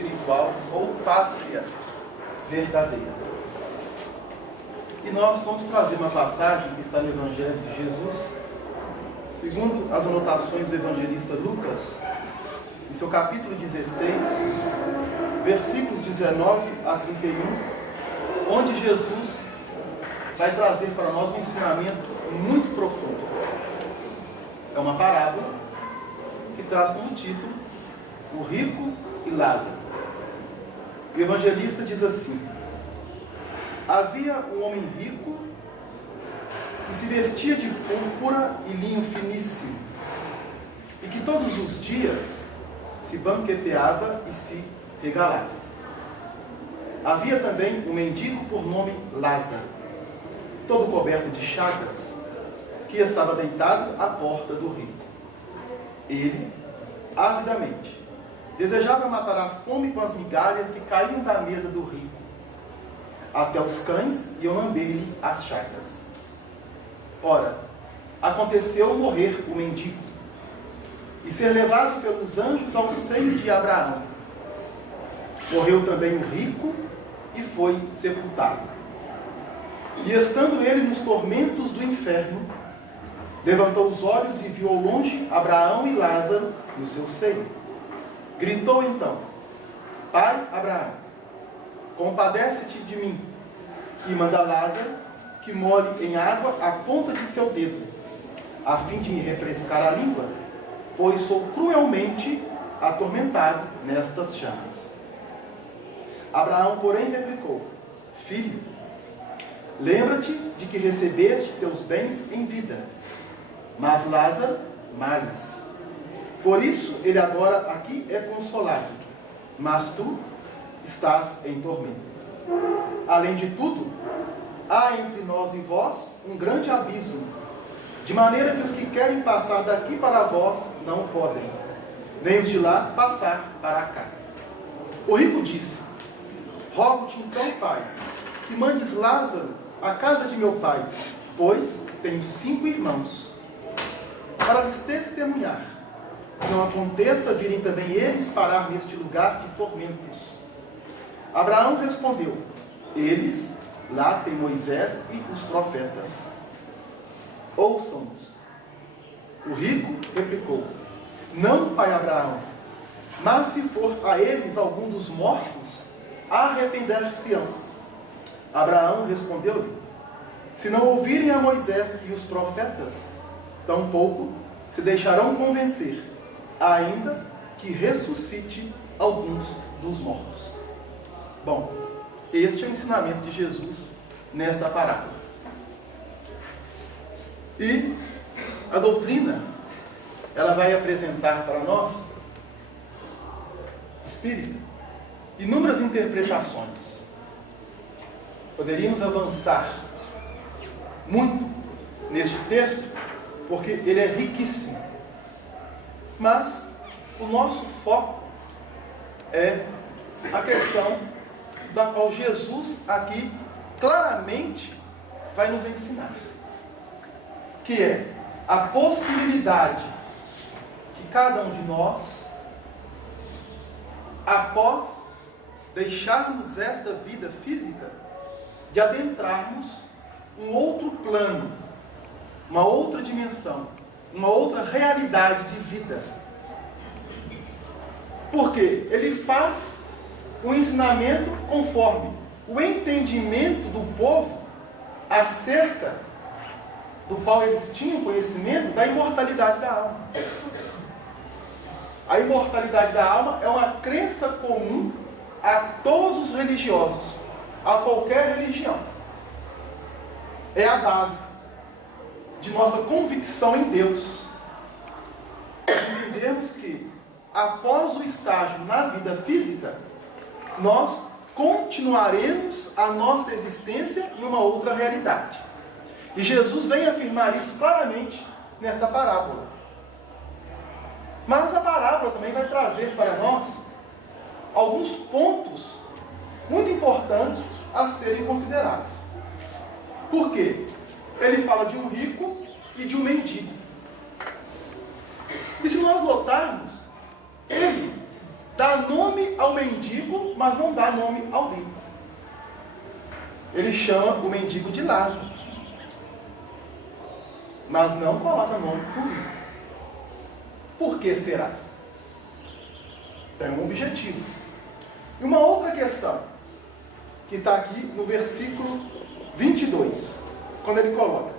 espiritual ou pátria verdadeira. E nós vamos trazer uma passagem que está no Evangelho de Jesus, segundo as anotações do evangelista Lucas, em seu capítulo 16, versículos 19 a 31, onde Jesus vai trazer para nós um ensinamento muito profundo. É uma parábola que traz como título O Rico e Lázaro. O evangelista diz assim: havia um homem rico que se vestia de púrpura e linho finíssimo, e que todos os dias se banqueteava e se regalava. Havia também um mendigo por nome Lázaro, todo coberto de chagas, que estava deitado à porta do rico. Ele, avidamente, desejava matar a fome com as migalhas que caíam da mesa do rico. Até os cães iam lamber-lhe as chagas. Ora, aconteceu morrer o mendigo e ser levado pelos anjos ao seio de Abraão. Morreu também o rico e foi sepultado. E estando ele nos tormentos do inferno, levantou os olhos e viu ao longe Abraão e Lázaro no seu seio. Gritou então: Pai Abraão, compadece-te de mim, e manda Lázaro que molhe em água a ponta de seu dedo, a fim de me refrescar a língua, pois sou cruelmente atormentado nestas chamas. Abraão, porém, replicou: Filho, lembra-te de que recebeste teus bens em vida, mas Lázaro males. Por isso ele agora aqui é consolado, mas tu estás em tormento. Além de tudo, há entre nós e vós um grande abismo, de maneira que os que querem passar daqui para vós não podem, nem os de lá passar para cá. O rico disse: Rogo-te então, pai, que mandes Lázaro à casa de meu pai, pois tenho 5 irmãos, para lhes testemunhar, que não aconteça virem também eles parar neste lugar de tormentos. Abraão respondeu: Eles lá têm Moisés e os profetas. Ouçam-nos. O rico replicou: Não, pai Abraão, mas se for a eles algum dos mortos, arrepender-se-ão. Abraão respondeu-lhe: Se não ouvirem a Moisés e os profetas, tampouco se deixarão convencer, ainda que ressuscite alguns dos mortos. Bom, este é o ensinamento de Jesus nesta parábola. E a doutrina, ela vai apresentar para nós, espírita, inúmeras interpretações. Poderíamos avançar muito neste texto, porque ele é riquíssimo. Mas o nosso foco é a questão da qual Jesus aqui claramente vai nos ensinar, que é a possibilidade que cada um de nós, após deixarmos esta vida física, de adentrarmos um outro plano, uma outra dimensão, uma outra realidade de vida. Porque ele faz o ensinamento conforme o entendimento do povo acerca do qual eles tinham conhecimento da imortalidade da alma. A imortalidade da alma é uma crença comum a todos os religiosos, a qualquer religião. É a base de nossa convicção em Deus. Entendermos que, após o estágio na vida física, nós continuaremos a nossa existência em uma outra realidade. E Jesus vem afirmar isso claramente nesta parábola. Mas a parábola também vai trazer para nós alguns pontos muito importantes a serem considerados. Por quê? Ele fala de um rico e de um mendigo. E se nós notarmos, ele dá nome ao mendigo, mas não dá nome ao rico. Ele chama o mendigo de Lázaro, mas não coloca nome para o rico. Por que será? Tem um objetivo. E uma outra questão, que está aqui no versículo 22, quando ele coloca: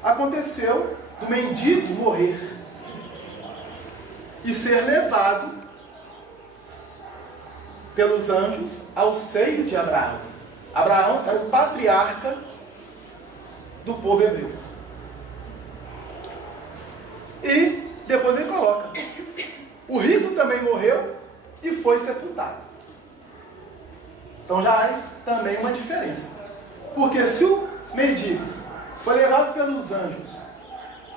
aconteceu do mendigo morrer e ser levado pelos anjos ao seio de Abraão. Abraão era o patriarca do povo hebreu. E depois ele coloca: o rico também morreu e foi sepultado. Então já há também uma diferença. Porque se o mendigo foi levado pelos anjos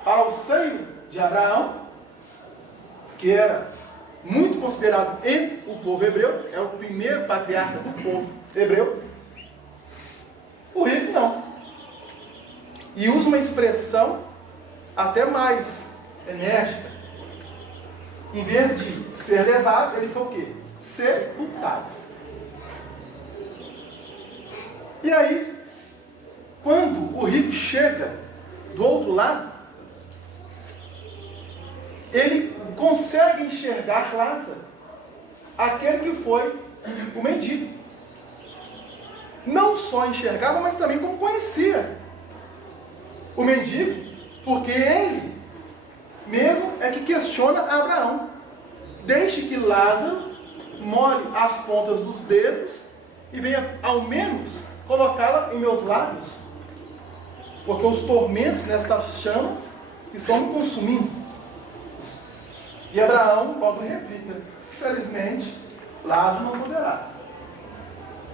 ao seio de Abraão, que era muito considerado entre o povo hebreu, é o primeiro patriarca do povo hebreu, o rico não. E usa uma expressão até mais enérgica. Em vez de ser levado, ele foi o quê? Sepultado. E aí, quando o rico chega do outro lado, ele consegue enxergar Lázaro, aquele que foi o mendigo. Não só enxergava, mas também como conhecia o mendigo, porque ele mesmo é que questiona Abraão: deixe que Lázaro molhe as pontas dos dedos e venha ao menos colocá-la em meus lábios, porque os tormentos nestas chamas estão me consumindo. E Abraão logo replica: infelizmente, Lázaro não poderá,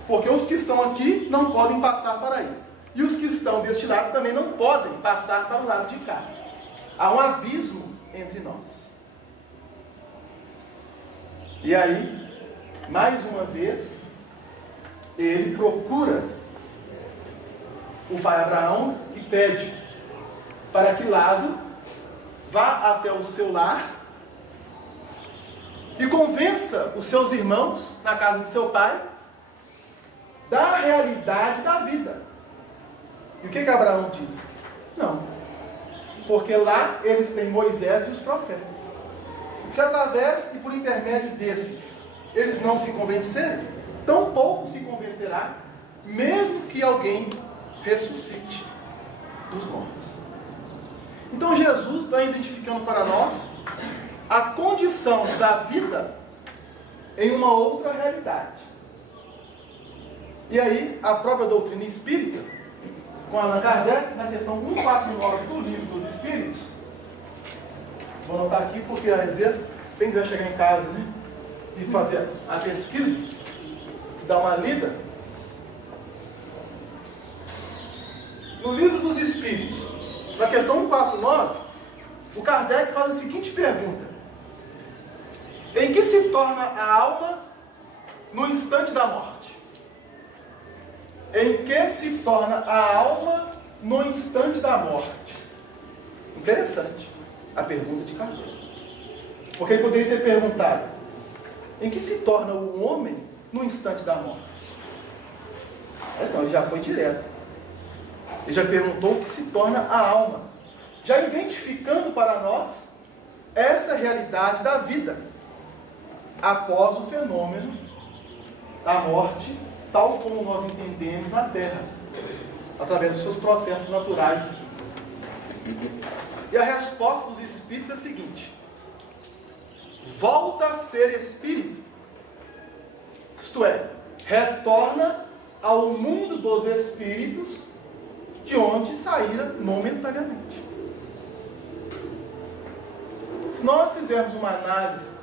porque os que estão aqui não podem passar para aí, e os que estão deste lado também não podem passar para o lado de cá. Há um abismo entre nós. E aí, mais uma vez, ele procura o pai Abraão e pede para que Lázaro vá até o seu lar e convença os seus irmãos na casa de seu pai da realidade da vida. E o que Abraão diz? Não, porque lá eles têm Moisés e os profetas. Se através e por intermédio destes eles não se convencerem, tampouco se convencerá, mesmo que alguém ressuscite dos mortos. Então Jesus está identificando para nós a condição da vida em uma outra realidade. E aí, a própria doutrina espírita, com Allan Kardec, na questão 149 do Livro dos Espíritos, vou anotar aqui porque às vezes quem vai chegar em casa, né, e fazer a pesquisa, dar uma lida. No Livro dos Espíritos, na questão 149, o Kardec faz a seguinte pergunta: em que se torna a alma no instante da morte? Em que se torna a alma no instante da morte? Interessante a pergunta de Kardec. Porque ele poderia ter perguntado: em que se torna o homem no instante da morte? Mas não, ele já foi direto. Ele já perguntou o que se torna a alma, já identificando para nós esta realidade da vida após o fenômeno da morte, tal como nós entendemos na Terra, através dos seus processos naturais. E a resposta dos Espíritos é a seguinte: volta a ser espírito, isto é, retorna ao mundo dos espíritos, de onde saíra momentaneamente. Se nós fizermos uma análise,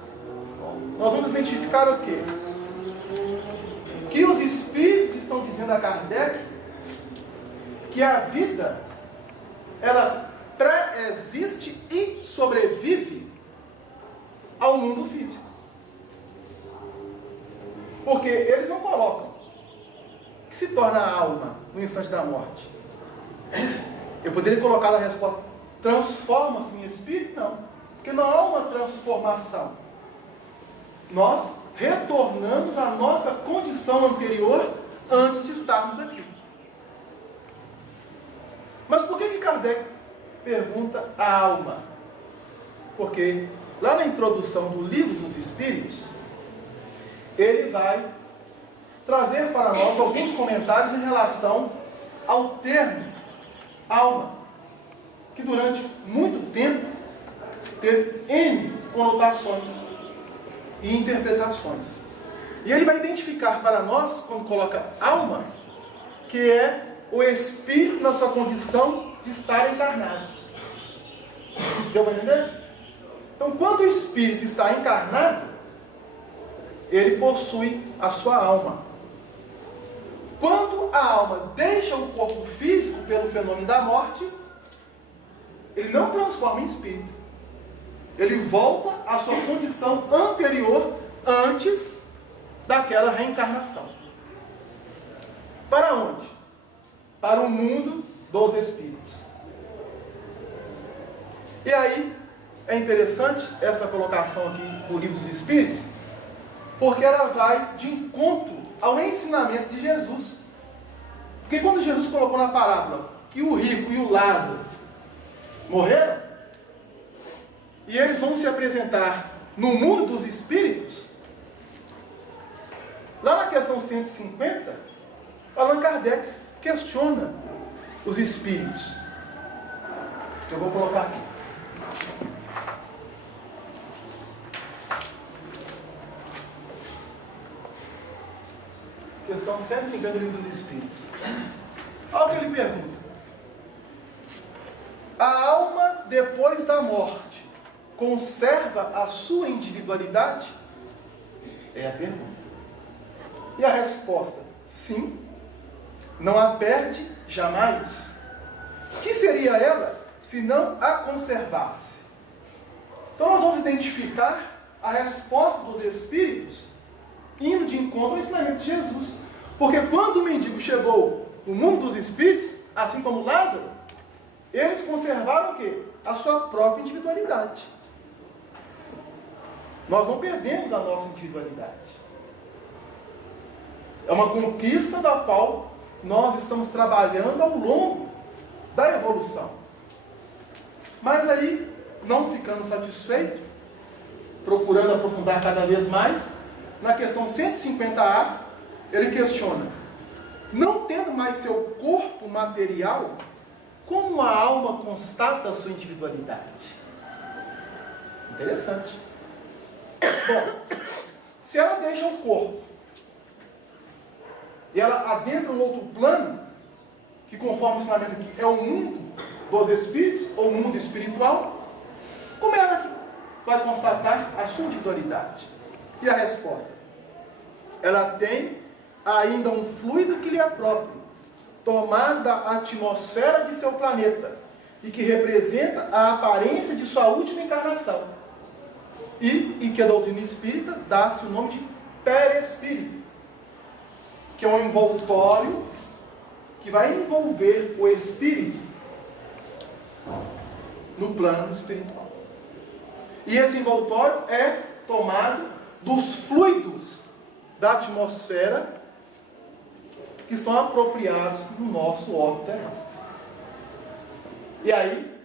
nós vamos identificar o quê? Que os espíritos estão dizendo a Kardec que a vida, ela pré-existe e sobrevive ao mundo físico. Porque eles não colocam que se torna a alma no instante da morte. Eu poderia colocar a resposta: transforma-se em espírito? Não, porque não há uma transformação. nós retornamos à nossa condição anterior antes de estarmos aqui. Mas por que Kardec pergunta a alma? Porque lá na introdução do Livro dos Espíritos, ele vai trazer para nós alguns comentários em relação ao termo alma, que durante muito tempo teve N conotações e interpretações. E ele vai identificar para nós, quando coloca alma, que é o espírito na sua condição de estar encarnado. Deu para entender? Então, quando o espírito está encarnado, ele possui a sua alma. Quando a alma deixa o corpo físico pelo fenômeno da morte, ele não transforma em espírito. Ele volta à sua condição anterior, antes daquela reencarnação. Para onde? Para o mundo dos espíritos. E aí, é interessante essa colocação aqui do Livro dos Espíritos, porque ela vai de encontro ao ensinamento de Jesus. Porque quando Jesus colocou na parábola que o rico e o Lázaro morreram, e eles vão se apresentar no mundo dos espíritos, lá na questão 150, Allan Kardec questiona os espíritos. Eu vou colocar aqui. Questão 150 do Livro dos Espíritos. Olha o que ele pergunta. A alma, depois da morte, conserva a sua individualidade? É a pergunta. E a resposta, sim. Não a perde jamais. O que seria ela se não a conservasse? Então nós vamos identificar a resposta dos espíritos indo de encontro ao ensinamento de Jesus. Porque quando o mendigo chegou no mundo dos espíritos, assim como Lázaro, eles conservaram o quê? A sua própria individualidade. Nós não perdemos a nossa individualidade. É uma conquista da qual nós estamos trabalhando ao longo da evolução. Mas aí, não ficando satisfeito, procurando aprofundar cada vez mais, na questão 150A, ele questiona: não tendo mais seu corpo material, como a alma constata a sua individualidade? Interessante. Bom, se ela deixa o corpo e ela adentra um outro plano, que conforme o ensinamento aqui é o mundo dos espíritos, ou o mundo espiritual, como é ela que vai constatar a sua individualidade? E a resposta? Ela tem ainda um fluido que lhe é próprio, tomado da atmosfera de seu planeta, e que representa a aparência de sua última encarnação. E que a doutrina espírita dá-se o nome de perispírito, que é um envoltório que vai envolver o espírito no plano espiritual. E esse envoltório é tomado dos fluidos da atmosfera que estão apropriados no nosso orbe terrestre. E aí,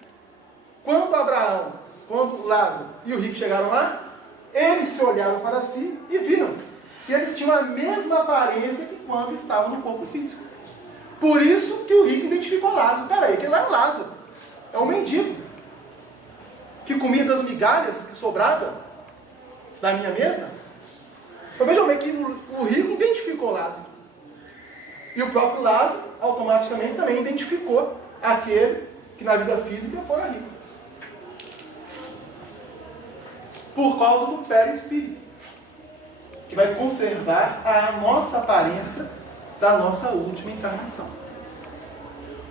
quando Abraão, quando Lázaro e o rico chegaram lá, eles se olharam para si e viram que eles tinham a mesma aparência que quando estavam no corpo físico. Por isso que o rico identificou Lázaro. Peraí, aquele lá é Lázaro. É um mendigo que comia das migalhas que sobravam da minha mesa. Então vejam bem que o rico identificou Lázaro. E o próprio Lázaro, automaticamente, também identificou aquele que na vida física foi rico. Por causa do perispírito, que vai conservar a nossa aparência da nossa última encarnação.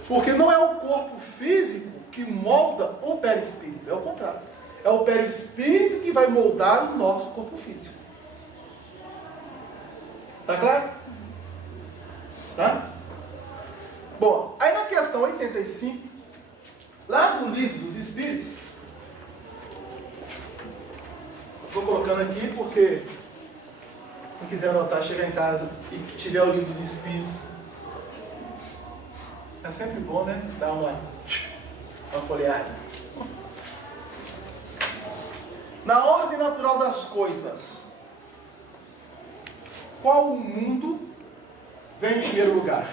Porque não é o corpo físico que molda o perispírito, é o contrário. É o perispírito que vai moldar o nosso corpo físico. Tá claro? Tá? Bom, aí na questão 85, lá no Livro dos Espíritos, estou colocando aqui porque Quem quiser anotar, chegar em casa e tiver o livro dos Espíritos. É sempre bom, né? Dar uma folheada. Na ordem natural das coisas, qual o mundo vem em primeiro lugar?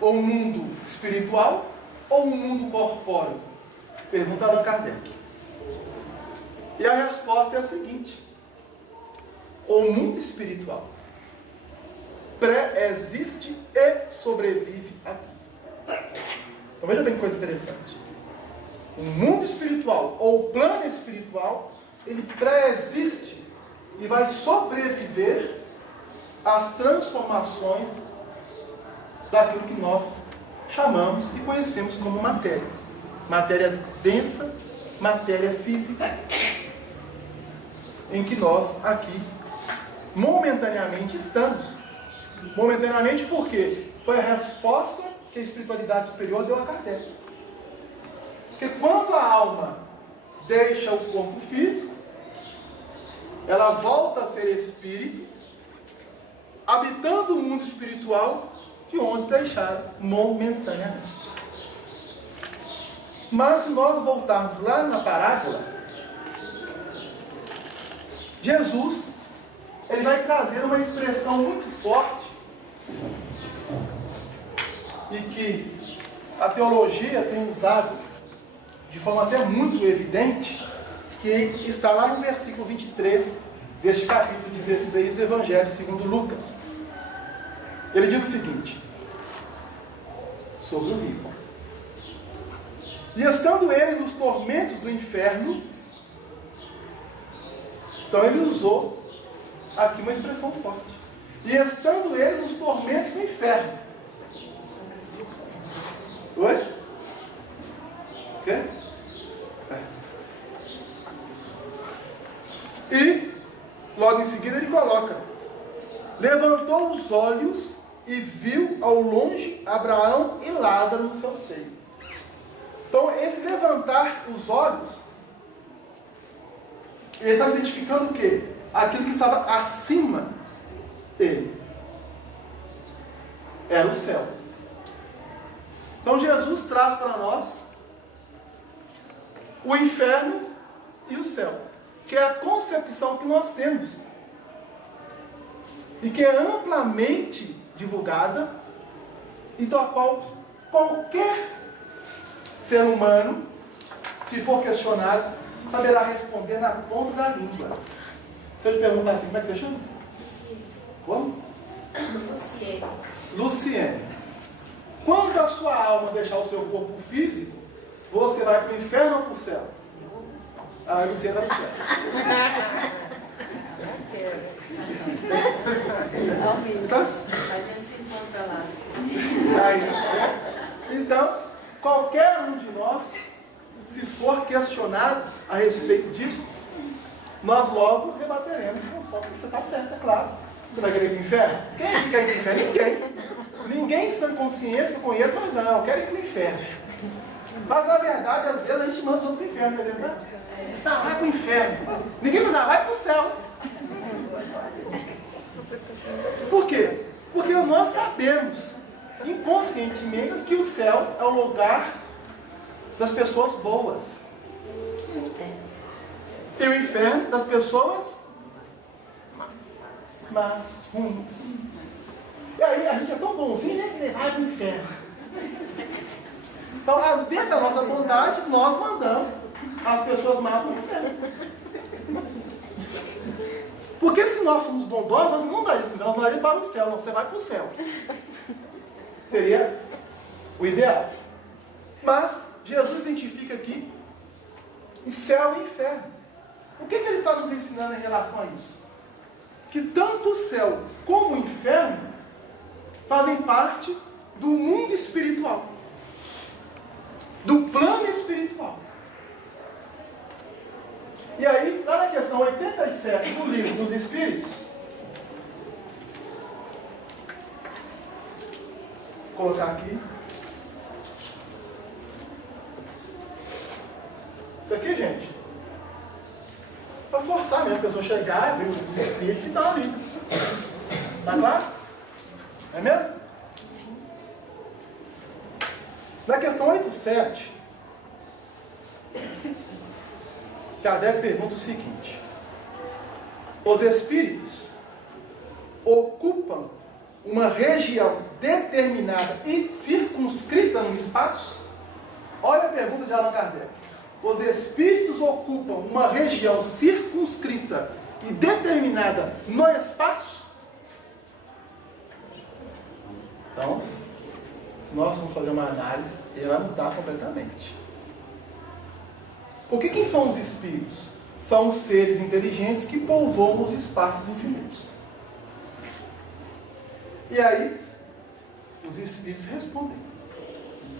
Ou o mundo espiritual ou o mundo corpóreo? Pergunta Allan Kardec. E a resposta é a seguinte: o mundo espiritual pré-existe e sobrevive aqui. Então veja bem que coisa interessante. O mundo espiritual ou o plano espiritual, ele pré-existe e vai sobreviver às transformações daquilo que nós chamamos e conhecemos como matéria. Matéria densa, matéria física, em que nós aqui momentaneamente estamos. Momentaneamente porque foi a resposta que a espiritualidade superior deu a Kardec. Porque quando a alma deixa o corpo físico, ela volta a ser espírito, habitando o mundo espiritual de onde deixaram momentaneamente. Mas se nós voltarmos lá na parábola, Jesus, ele vai trazer uma expressão muito forte e que a teologia tem usado de forma até muito evidente, que está lá no versículo 23 deste capítulo 16 do Evangelho segundo Lucas. Ele diz o seguinte, sobre o rico: e estando ele nos tormentos do inferno, então ele usou aqui uma expressão forte. E estando ele nos tormentos do inferno. Oi? O quê? E logo em seguida ele coloca: levantou os olhos e viu ao longe Abraão e Lázaro no seu seio. Então esse levantar os olhos, ele está identificando o quê? Aquilo que estava acima dele. Era o céu. Então Jesus traz para nós o inferno e o céu, que é a concepção que nós temos e que é amplamente divulgada, então a qual qualquer ser humano, se for questionado, saberá responder na ponta da língua. Se eu lhe perguntar assim, como é que você chama? Luciene. Como? Luciene. Luciene. Quando a sua alma deixar o seu corpo físico, você vai para o inferno ou para o céu? Ah, Luciene vai para o céu. Então, a gente se encontra lá. Aí, então, qualquer um de nós, se for questionado a respeito disso, nós logo rebateremos conforme você está certo, é claro. Você vai querer ir para o inferno? Quem é que quer ir para o inferno? Ninguém. Ninguém sem consciência que eu conheço, mas não, eu quero ir para o inferno. Mas na verdade, às vezes a gente manda os outros para o inferno, não é verdade? Não, vai para o inferno. Ninguém fala, vai para o céu. Por quê? Porque nós sabemos inconscientemente que o céu é o lugar das pessoas boas e o inferno das pessoas más, ruins. E aí a gente é tão bonzinho, né, que vai para o inferno. Então, dentro da nossa bondade, nós mandamos as pessoas más para o inferno. Porque se nós somos bondosos, nós não daríamos para o céu, não, você vai para o céu. Seria o ideal. Mas Jesus identifica aqui o céu e o inferno. O que ele está nos ensinando em relação a isso? Que tanto o céu como o inferno fazem parte do mundo espiritual, do plano espiritual. E aí, lá na questão 87 do livro dos Espíritos, vou colocar aqui. Isso aqui, gente, para forçar mesmo a pessoa chegar, abrir os Espíritos e tal ali. Está claro? É mesmo? Na questão 8.7, Kardec pergunta o seguinte: os espíritos ocupam uma região determinada e circunscrita no espaço? Olha a pergunta de Allan Kardec. Os espíritos ocupam uma região circunscrita e determinada no espaço? Então, se nós vamos fazer uma análise, ele vai mudar completamente. Porque quem são os espíritos? São os seres inteligentes que povoam os espaços infinitos. E aí, os espíritos respondem: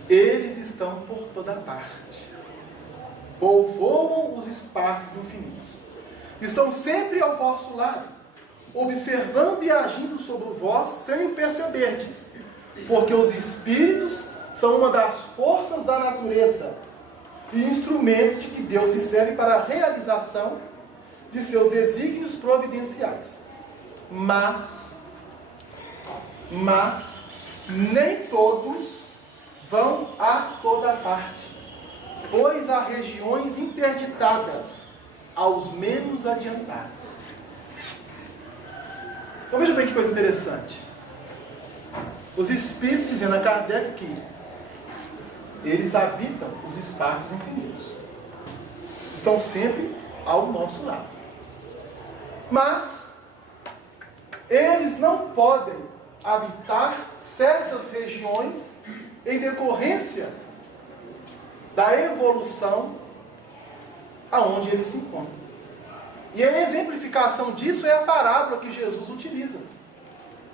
eles estão por toda parte. Povoam os espaços infinitos. Estão sempre ao vosso lado, observando e agindo sobre vós sem o perceberdes. Porque os espíritos são uma das forças da natureza e instrumentos de que Deus se serve para a realização de seus desígnios providenciais. Mas nem todos vão a toda parte, pois há regiões interditadas aos menos adiantados. Então veja bem que coisa interessante. Os espíritos dizendo a Kardec que eles habitam os espaços infinitos. Estão sempre ao nosso lado. Mas eles não podem habitar certas regiões em decorrência da evolução aonde eles se encontram. E a exemplificação disso é a parábola que Jesus utiliza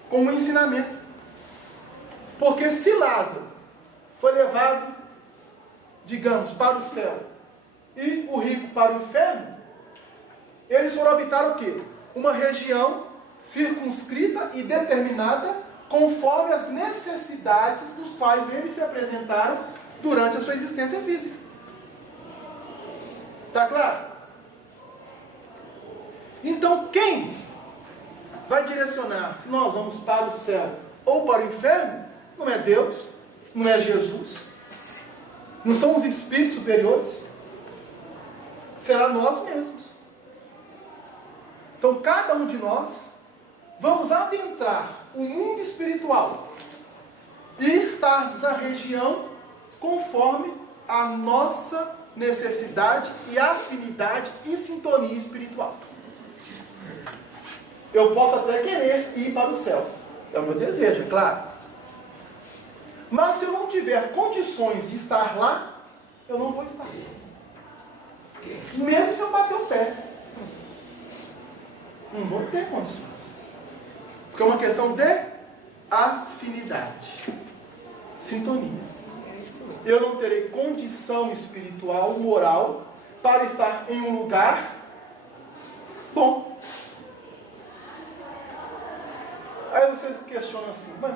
como ensinamento. Porque se Lázaro foi levado, digamos, para o céu e o rico para o inferno, eles foram habitar o quê? Uma região circunscrita e determinada conforme as necessidades dos quais eles se apresentaram durante a sua existência física. Está claro? Então, quem vai direcionar se nós vamos para o céu ou para o inferno? Não é Deus, não é Jesus, não são os espíritos superiores, será nós mesmos. Então, cada um de nós vamos adentrar o mundo espiritual e estarmos na região conforme a nossa necessidade e afinidade e sintonia espiritual. Eu posso até querer ir para o céu, é o meu desejo, é claro. Mas se eu não tiver condições de estar lá, eu não vou estar. Mesmo se eu bater o pé, não vou ter condições. Porque é uma questão de afinidade, sintonia. Eu não terei condição espiritual, moral, para estar em um lugar bom. Aí vocês questionam assim: mas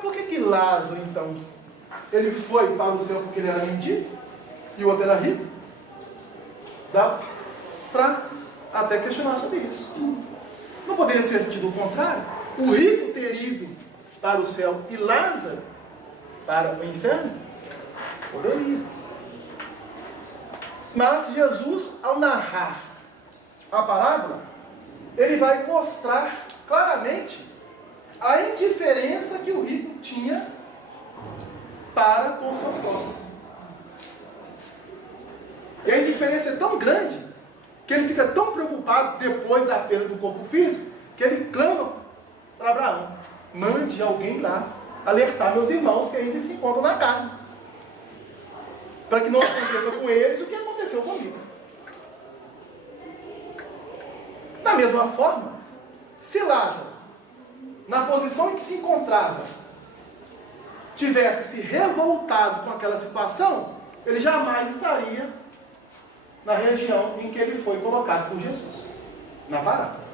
por que Lázaro, então, ele foi para o céu porque ele era mendigo e o outro era rico? Dá para até questionar sobre isso. Não poderia ser sentido o contrário? O rico ter ido para o céu e Lázaro para o inferno? Poderia. Mas Jesus, ao narrar a parábola, ele vai mostrar claramente a indiferença que o rico tinha para com o seu próximo. E a indiferença é tão grande que ele fica tão preocupado depois da perda do corpo físico que ele clama para Abraão: mande alguém lá alertar meus irmãos que ainda se encontram na carne, para que não aconteça com eles o que aconteceu comigo. Da mesma forma, se Lázaro, na posição em que se encontrava, tivesse se revoltado com aquela situação, ele jamais estaria na região em que ele foi colocado por Jesus, na parábola.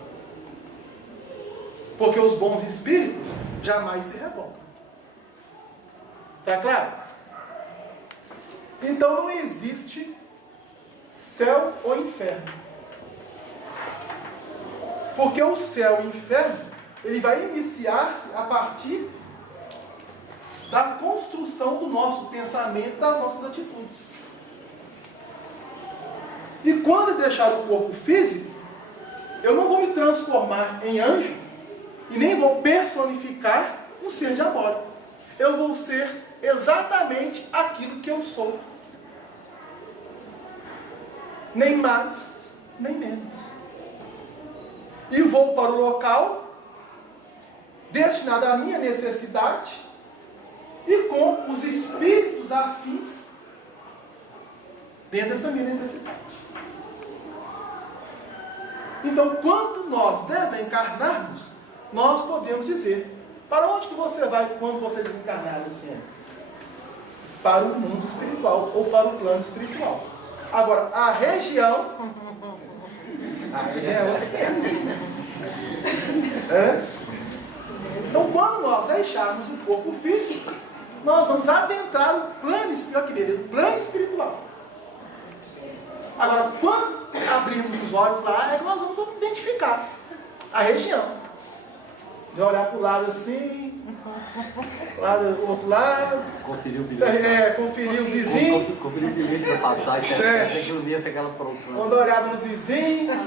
Porque os bons espíritos jamais se revoltam. Está claro? Então não existe céu ou inferno. Porque o céu e o inferno ele vai iniciar-se a partir da construção do nosso pensamento, das nossas atitudes. E quando eu deixar o corpo físico, eu não vou me transformar em anjo e nem vou personificar um ser diabólico. Eu vou ser exatamente aquilo que eu sou. Nem mais, nem menos. E vou para o local destinado à minha necessidade e com os espíritos afins dentro dessa minha necessidade. Então, quando nós desencarnarmos, nós podemos dizer: para onde que você vai quando você desencarnar, Luciano? Para o mundo espiritual ou para o plano espiritual. Agora, a região... Aí é outra coisa. Então, quando nós deixarmos o corpo físico, nós vamos adentrar o plano espiritual. Agora, quando abrirmos os olhos lá, é que nós vamos identificar a região. De olhar para o lado assim, do outro lado. Conferir o bilhete. Conferir os vizinhos. Conferir o bilhete da passagem. Quando olhar nos vizinhos.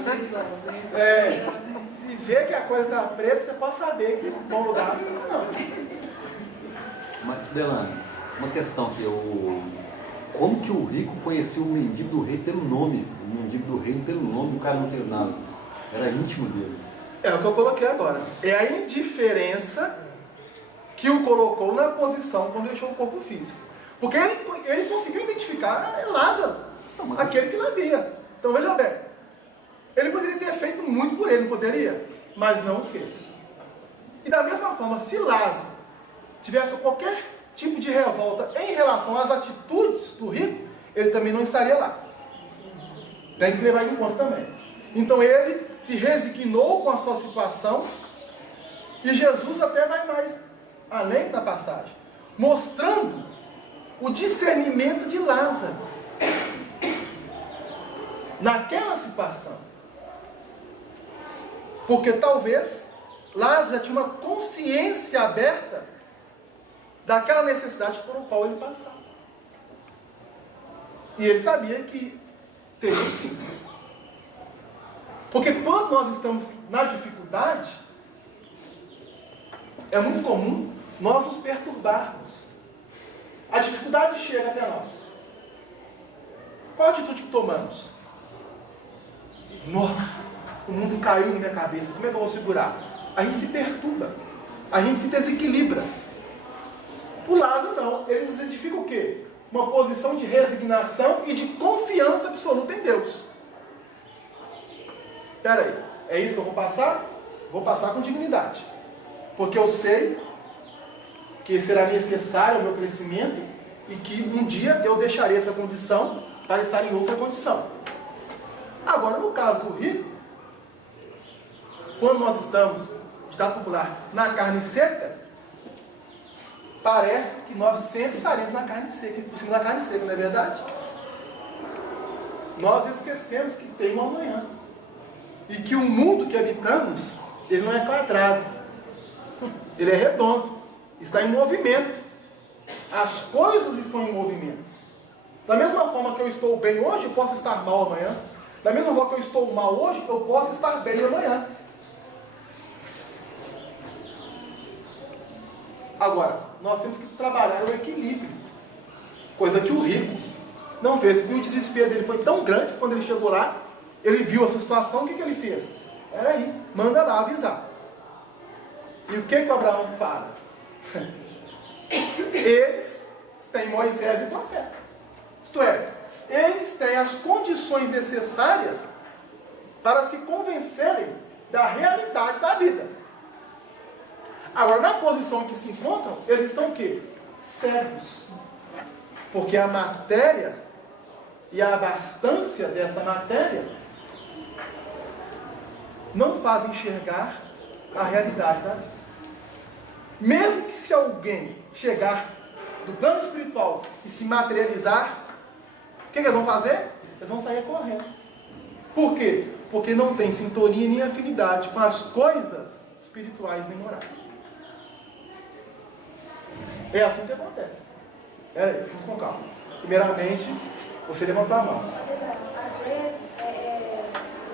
Se vê que a coisa está preta, você pode saber que é um bom lugar. Não. Mas, Delane, uma questão que eu... Como que o rico conheceu o mendigo do rei pelo nome? O mendigo do rei pelo nome, o cara não fez nada. Era íntimo dele. É o que eu coloquei agora. É a indiferença que o colocou na posição quando deixou o corpo físico. Porque ele conseguiu identificar Lázaro, aquele que lambia. Então veja bem, ele poderia ter feito muito por ele, não poderia? Mas não o fez. E da mesma forma, se Lázaro tivesse qualquer tipo de revolta em relação às atitudes do rico, ele também não estaria lá. Tem que levar em conta também. Então ele se resignou com a sua situação, e Jesus até vai mais além da passagem, mostrando o discernimento de Lázaro naquela situação. Porque talvez Lázaro já tinha uma consciência aberta daquela necessidade por qual ele passava. E ele sabia que teria um fim. Porque quando nós estamos na dificuldade, é muito comum nós nos perturbarmos. A dificuldade chega até nós. Qual a atitude que tomamos? Nossa, o mundo caiu na minha cabeça, como é que eu vou segurar? A gente se perturba, a gente se desequilibra. O Lázaro não, ele nos identifica o quê? Uma posição de resignação e de confiança absoluta em Deus. Espera aí, é isso que eu vou passar? Vou passar com dignidade. Porque eu sei que será necessário o meu crescimento e que um dia eu deixarei essa condição para estar em outra condição. Agora, no caso do rico, quando nós estamos, estado popular, na carne seca, parece que nós sempre estaremos na carne seca, por cima da carne seca, não é verdade? Nós esquecemos que tem um amanhã. E que o mundo que habitamos, ele não é quadrado. Ele é redondo. Está em movimento. As coisas estão em movimento. Da mesma forma que eu estou bem hoje, eu posso estar mal amanhã. Da mesma forma que eu estou mal hoje, eu posso estar bem amanhã. Agora, nós temos que trabalhar o equilíbrio. Coisa que o rico não fez. E o desespero dele foi tão grande que quando ele chegou lá, ele viu essa situação, o que ele fez? Peraí, manda lá avisar. E o que o Abraão fala? Eles têm Moisés e o profeta. Isto é, eles têm as condições necessárias para se convencerem da realidade da vida. Agora, na posição em que se encontram, eles estão o quê? Cegos. Porque a matéria e a abastância dessa matéria não fazem enxergar a realidade da vida. Mesmo que se alguém chegar do plano espiritual e se materializar, o que eles vão fazer? Eles vão sair correndo. Por quê? Porque não tem sintonia nem afinidade com as coisas espirituais. espirituais nem morais. É assim que acontece. Vamos com calma. Primeiramente, você levantou a mão. Às vezes,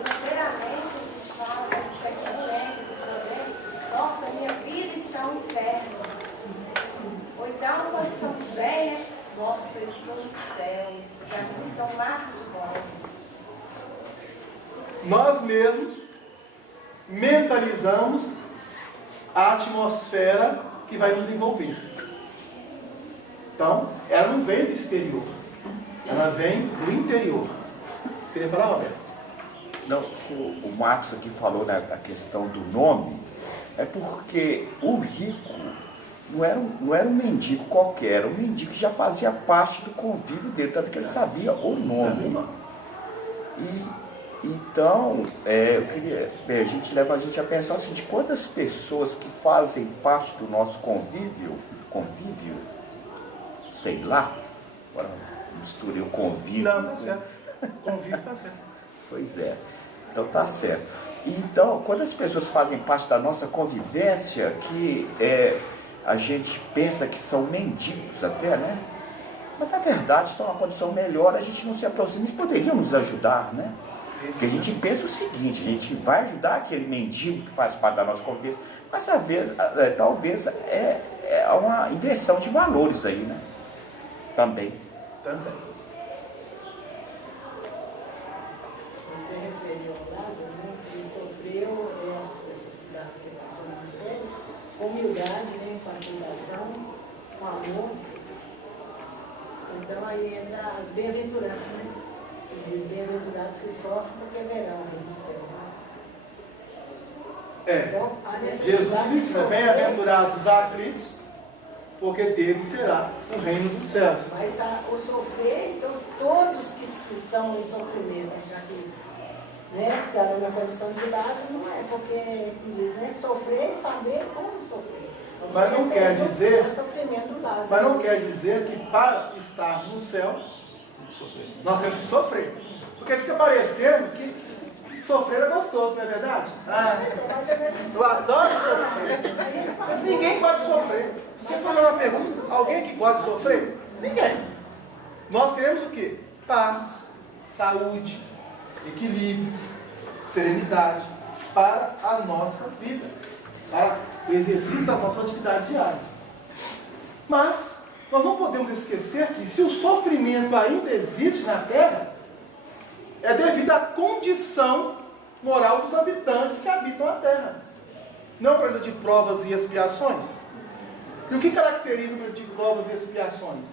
primeiramente, a gente fala da experiência do problema. Nossa, minha vida está um inferno. Ou então, quando estamos bem, né? Nossa, eu estou no céu. Para mim, estão maravilhosos. Nós mesmos mentalizamos a atmosfera que vai nos envolver. Então, ela não vem do exterior, ela vem do interior. Queria falar, Roberto? Não, o Marcos aqui falou da questão do nome, é porque o rico não era um mendigo qualquer, era um mendigo que já fazia parte do convívio dele, tanto que ele sabia o nome. Então, eu queria, a gente leva a gente a pensar o seguinte: quantas pessoas que fazem parte do nosso convívio, sei lá, agora misturei o convívio. Não, tá certo. Convívio tá certo. Pois é, então tá certo. Então, quantas pessoas fazem parte da nossa convivência que a gente pensa que são mendigos até, né? Mas na verdade estão numa condição melhor, a gente não se aproxima, eles poderiam nos ajudar, né? Porque a gente pensa o seguinte: a gente vai ajudar aquele mendigo que faz parte da nossa convivência, mas talvez é uma inversão de valores aí, né? Também. Você referiu ao Lázaro, né, que sofreu essa necessidade que ele passou na matéria, com humildade, né, com aceitação, com amor. Então aí entra as bem-aventuranças, né? Que diz: bem-aventurados que sofrem, porque verão o reino dos céus. Né? Então, a necessidade Jesus de ensina: sofrer, bem-aventurados os aflitos, porque deles será o reino dos céus. mas o sofrer, então todos que estão em sofrimento, já que, né, estarão na condição de Lázaro, não é porque diz, né, sofrer e saber como sofrer. Então, Mas não quer dizer, o sofrimento do Lázaro. mas não quer dizer que para estar no céu nós temos que sofrer. Porque fica parecendo que sofrer é gostoso, não é verdade? Mas é necessário. Eu adoro sofrer. Mas ninguém gosta de sofrer. Se você fazer uma pergunta, alguém que gosta de sofrer? Ninguém. Nós queremos o quê? Paz, saúde, equilíbrio, serenidade para a nossa vida, para o exercício das nossas atividades diárias. Mas nós não podemos esquecer que se o sofrimento ainda existe na Terra, é devido à condição moral dos habitantes que habitam a Terra. Não por causa de provas e expiações. E o que caracteriza o período de provas e expiações?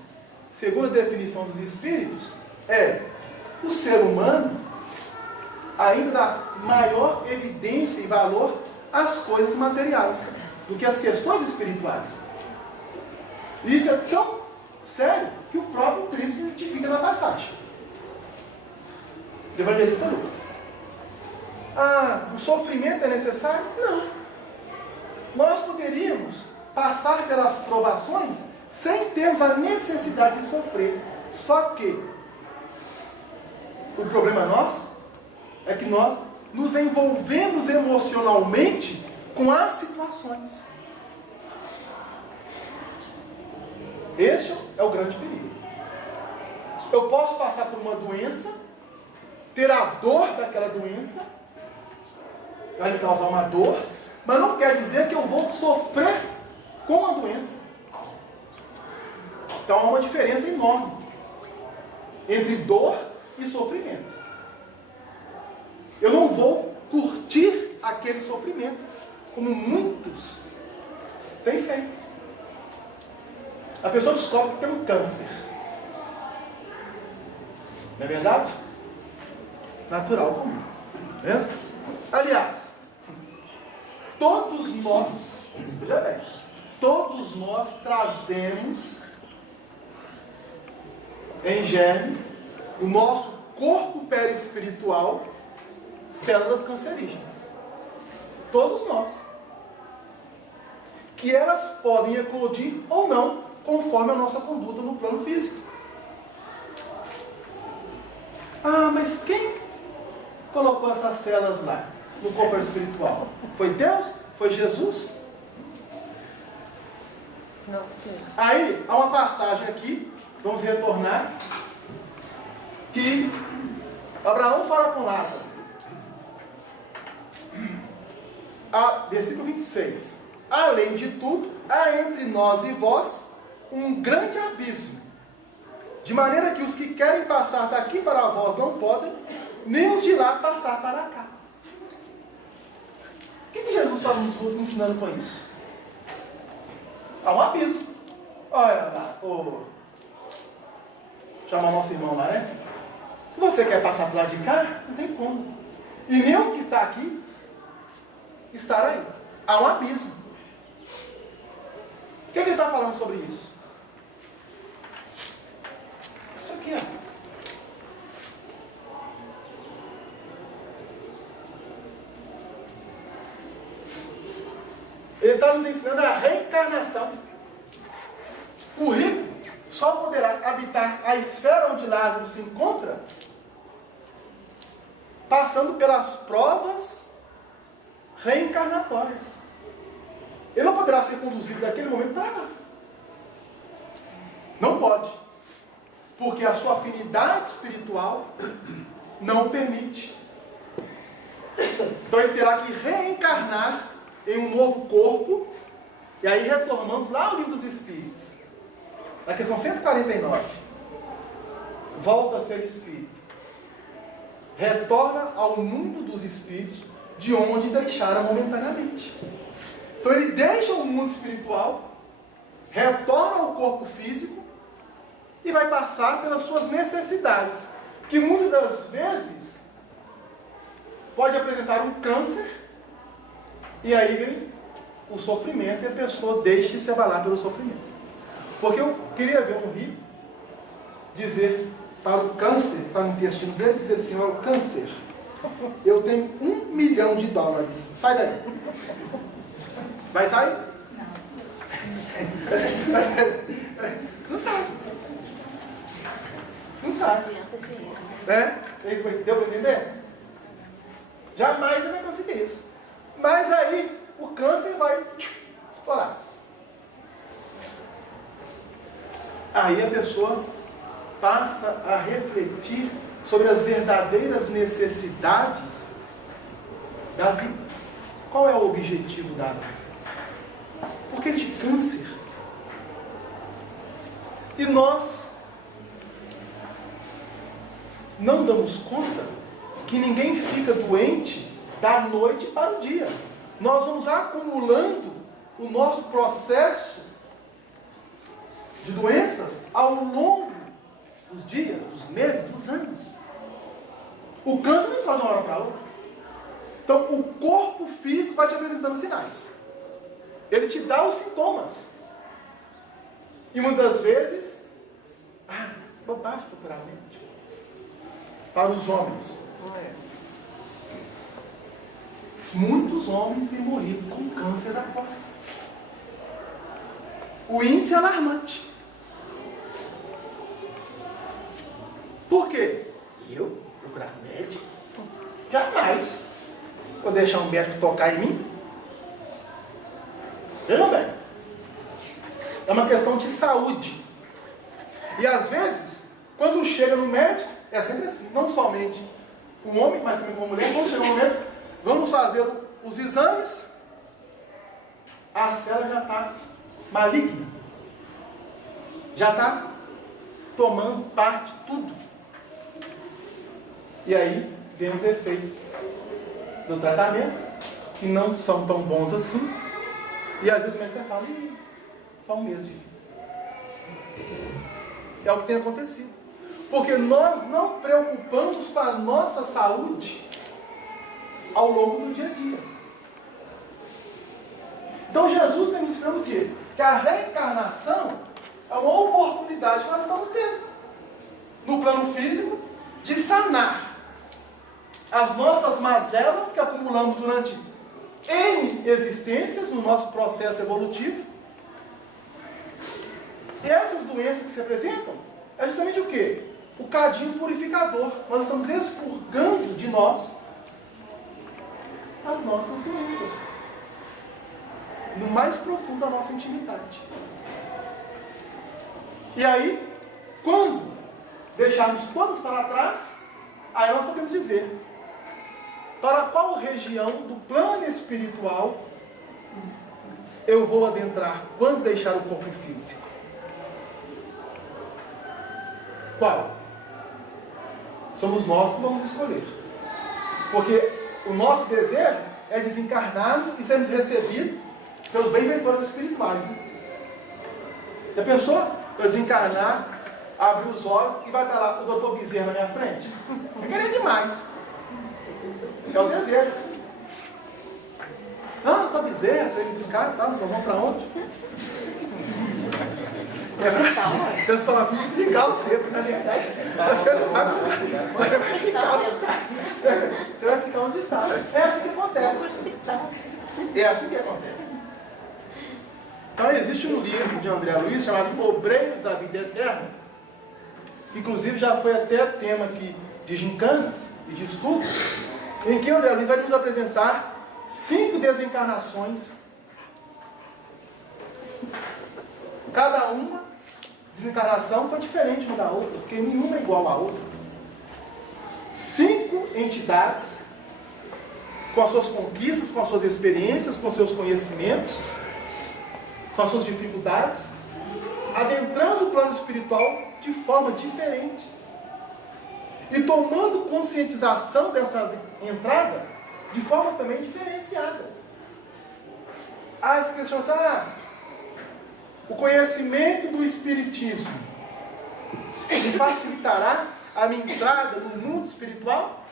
Segundo a definição dos Espíritos, é o ser humano ainda dá maior evidência e valor às coisas materiais do que às questões espirituais. E isso é tão sério que o próprio Cristo identifica na passagem. Do evangelista Lucas. O sofrimento é necessário? Não. Nós poderíamos passar pelas provações sem termos a necessidade de sofrer. Só que o problema nosso é que nós nos envolvemos emocionalmente com as situações. Este é o grande perigo. Eu posso passar por uma doença, ter a dor daquela doença, vai me causar uma dor, mas não quer dizer que eu vou sofrer com a doença. Então há uma diferença enorme entre dor e sofrimento. Eu não vou curtir aquele sofrimento, como muitos têm feito. A pessoa descobre que tem um câncer. Não é verdade? Natural comum. Né? Aliás, todos nós, veja bem, todos nós trazemos em germe o nosso corpo perispiritual células cancerígenas. Todos nós. Que elas podem eclodir ou não, conforme a nossa conduta no plano físico. Mas quem colocou essas células lá, no corpo espiritual? Foi Deus? Foi Jesus? Aí, há uma passagem aqui, vamos retornar, que Abraão fala com Lázaro. Versículo 26. Além de tudo, há entre nós e vós um grande abismo, de maneira que os que querem passar daqui para vós não podem, nem os de lá passar para cá. O que Jesus estava nos ensinando com isso? Há um abismo. Olha lá, chamar o nosso irmão lá, né? Se você quer passar para lá de cá, não tem como. E nem o que está aqui estar aí. Há um abismo. O que ele está falando sobre isso? Isso aqui, ó. Ele está nos ensinando a reencarnação. O rico só poderá habitar a esfera onde Lázaro se encontra passando pelas provas reencarnatórias. Ele não poderá ser conduzido daquele momento para lá. Não pode. Porque a sua afinidade espiritual não permite. Então ele terá que reencarnar em um novo corpo. E aí retornamos lá ao Livro dos Espíritos. Na questão 149. Volta a ser espírito. Retorna ao mundo dos espíritos, de onde deixara momentaneamente. Então ele deixa o mundo espiritual, retorna ao corpo físico e vai passar pelas suas necessidades, que muitas das vezes pode apresentar um câncer, e aí vem o sofrimento e a pessoa deixa de se abalar pelo sofrimento. Porque eu queria ver um rico dizer para o câncer, que está no intestino dele, dizer assim: ó, câncer, eu tenho $1 milhão, sai daí. Vai sair? Não sai. Não sai. Né? Deu para entender? Jamais ele vai conseguir isso. Mas aí o câncer vai estourar. Aí a pessoa passa a refletir sobre as verdadeiras necessidades da vida. Qual é o objetivo da vida? Por que este câncer? E nós não damos conta que ninguém fica doente da noite para o dia. Nós vamos acumulando o nosso processo de doenças ao longo dos dias, dos meses, dos anos. O câncer não é só de uma hora para outra. Então, o corpo físico vai te apresentando sinais. Ele te dá os sintomas. E muitas vezes, bobagem procurar médico. Para os homens. Muitos homens têm morrido com câncer da próstata. O índice é alarmante. Por quê? Eu procurar médico? Jamais. Vou deixar um médico tocar em mim? Veja bem. É uma questão de saúde. E às vezes, quando chega no médico, é sempre assim. Não somente um homem, mas também uma mulher. Quando chega no médico, vamos fazer os exames. A célula já está maligna. Já está tomando parte de tudo. E aí vem os efeitos do tratamento, que não são tão bons assim. E às vezes o médico fala: só um mês de vida. É o que tem acontecido. Porque nós não preocupamos com a nossa saúde ao longo do dia a dia. Então Jesus está me ensinando o quê? Que a reencarnação é uma oportunidade que nós estamos tendo, no plano físico, de sanar as nossas mazelas que acumulamos durante N existências no nosso processo evolutivo. E essas doenças que se apresentam é justamente o quê? O cadinho purificador. Nós estamos expurgando de nós as nossas doenças. no mais profundo da nossa intimidade. E aí, quando deixarmos todos para trás, aí nós podemos dizer para qual região do plano espiritual eu vou adentrar quando deixar o corpo físico. Qual? Somos nós que vamos escolher. Porque o nosso desejo é desencarnarmos e sermos recebidos pelos benfeitores espirituais. Né? Já pensou? Eu desencarnar, abrir os olhos e vai estar lá o doutor Bezerra na minha frente? Eu queria demais. É o desejo. Não, doutor Bezerra, você me buscar, tá? Nós vamos para onde? O pessoal vai ficar o sempre, na verdade. Você não vai você vai ficar. Você vai ficar onde está. É assim que acontece. É assim que acontece. Então existe um livro de André Luiz chamado Obreiros da Vida Eterna, que inclusive já foi até tema aqui de gincanas e de estudos, em que André Luiz vai nos apresentar 5 desencarnações, cada uma desencarnação foi diferente uma da outra, porque nenhuma é igual à outra. 5 entidades, com as suas conquistas, com as suas experiências, com os seus conhecimentos, com as suas dificuldades, adentrando o plano espiritual de forma diferente. E tomando conscientização dessa entrada de forma também diferenciada. Esse questão o conhecimento do Espiritismo me facilitará a minha entrada no mundo espiritual?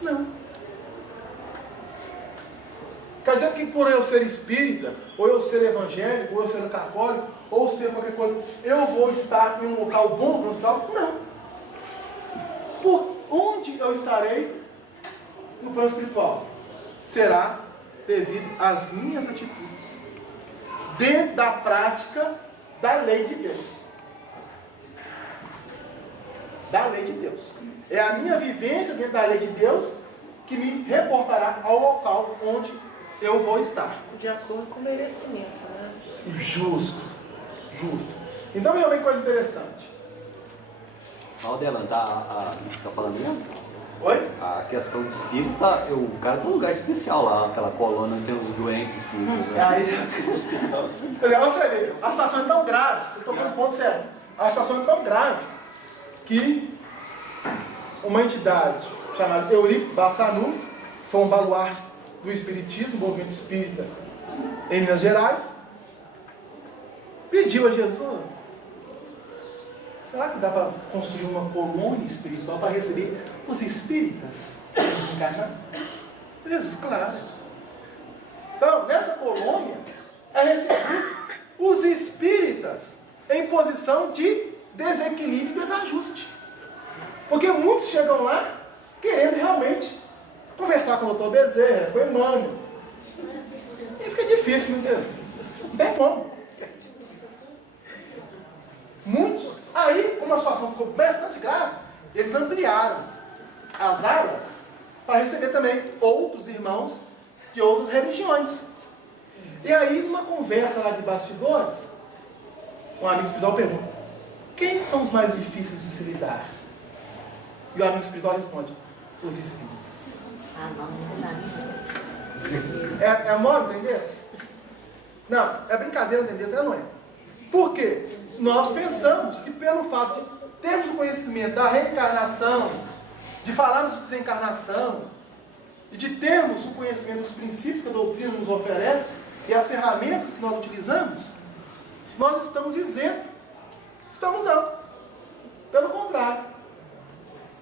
Não. Quer dizer que por eu ser espírita, ou eu ser evangélico, ou eu ser católico, ou ser qualquer coisa, eu vou estar em um local bom no hospital? Não. Por onde eu estarei no plano espiritual? Será devido às minhas atitudes, dentro da prática da lei de Deus. Da lei de Deus. É a minha vivência dentro da lei de Deus que me reportará ao local onde eu vou estar. De acordo com o merecimento, né? Justo. Então veja bem coisa interessante. Aldelan, tá falando mesmo? Oi? A questão de espírita, o cara tem um lugar especial lá, aquela coluna tem os doentes espíritas. Né? Aí, você vê, a situação é tão grave, vocês estão no ponto certo. A situação é tão grave que uma entidade chamada Eurípides Barçanufo, foi um baluarte do Espiritismo, do movimento espírita em Minas Gerais, pediu a Jesus: será que dá para construir uma colônia espiritual para receber os espíritas encarnados? Jesus, claro. Então, nessa colônia é receber os espíritas em posição de desequilíbrio e desajuste. Porque muitos chegam lá querendo realmente conversar com o doutor Bezerra, com o Emmanuel. E fica difícil, entendeu? Não tem como. Muitos. Aí, como a situação ficou bastante grave, eles ampliaram as aulas para receber também outros irmãos de outras religiões. E aí, numa conversa lá de bastidores, um amigo espiritual pergunta: quem são os mais difíceis de se lidar? E o amigo espiritual responde: os espíritas. É a moda, entendeu? Não, é brincadeira, entendeu? Não é. Por quê? Nós pensamos que pelo fato de termos o conhecimento da reencarnação, de falarmos de desencarnação, e de termos o conhecimento dos princípios que a doutrina nos oferece, e as ferramentas que nós utilizamos, nós estamos isentos. Estamos não. Pelo contrário.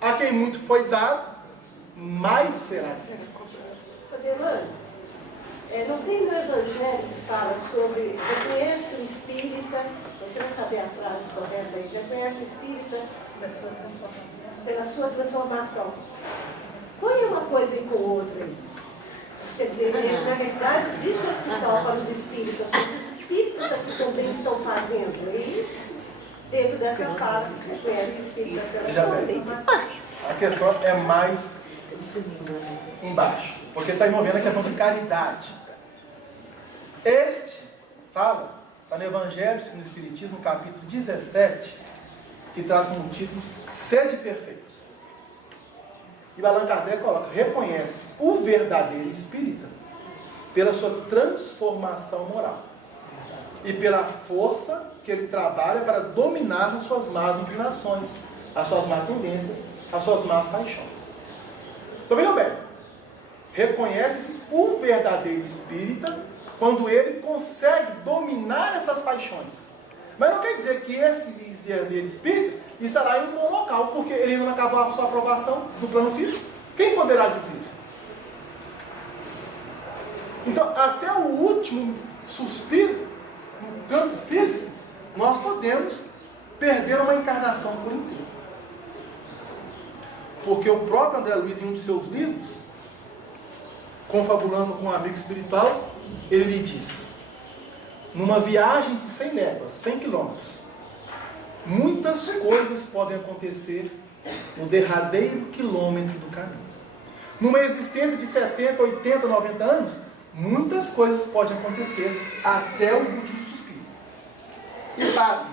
A quem muito foi dado, mais será. Adelante, não tem no Evangelho que fala sobre reconhece o espírita, você vai saber a frase correta aí, reconhece o espírita pela sua transformação. Põe uma coisa com outra aí. Quer dizer, na verdade, existe hospital para os espíritas, mas os espíritas aqui também estão fazendo aí, dentro dessa fala, reconhece o espírita pela sua transformação. A questão é mais embaixo. porque está envolvendo a questão de caridade. Este fala, está no Evangelho segundo o Espiritismo, no capítulo 17, que traz como título Sede Perfeitos. E Allan Kardec coloca, reconhece o verdadeiro espírita pela sua transformação moral e pela força que ele trabalha para dominar as suas más inclinações, as suas más tendências, as suas más paixões. Então vejam bem, reconhece-se o verdadeiro espírita quando ele consegue dominar essas paixões. Mas não quer dizer que esse verdadeiro espírita estará em um bom local, porque ele não acabou a sua aprovação no plano físico. Quem poderá dizer? Então, até o último suspiro, no campo físico, nós podemos perder uma encarnação por inteiro. Porque o próprio André Luiz, em um de seus livros, confabulando com um amigo espiritual, ele lhe diz: numa viagem de 100 léguas, 100 quilômetros, muitas coisas podem acontecer no derradeiro quilômetro do caminho. Numa existência de 70, 80, 90 anos, muitas coisas podem acontecer até o último suspiro. E pasme,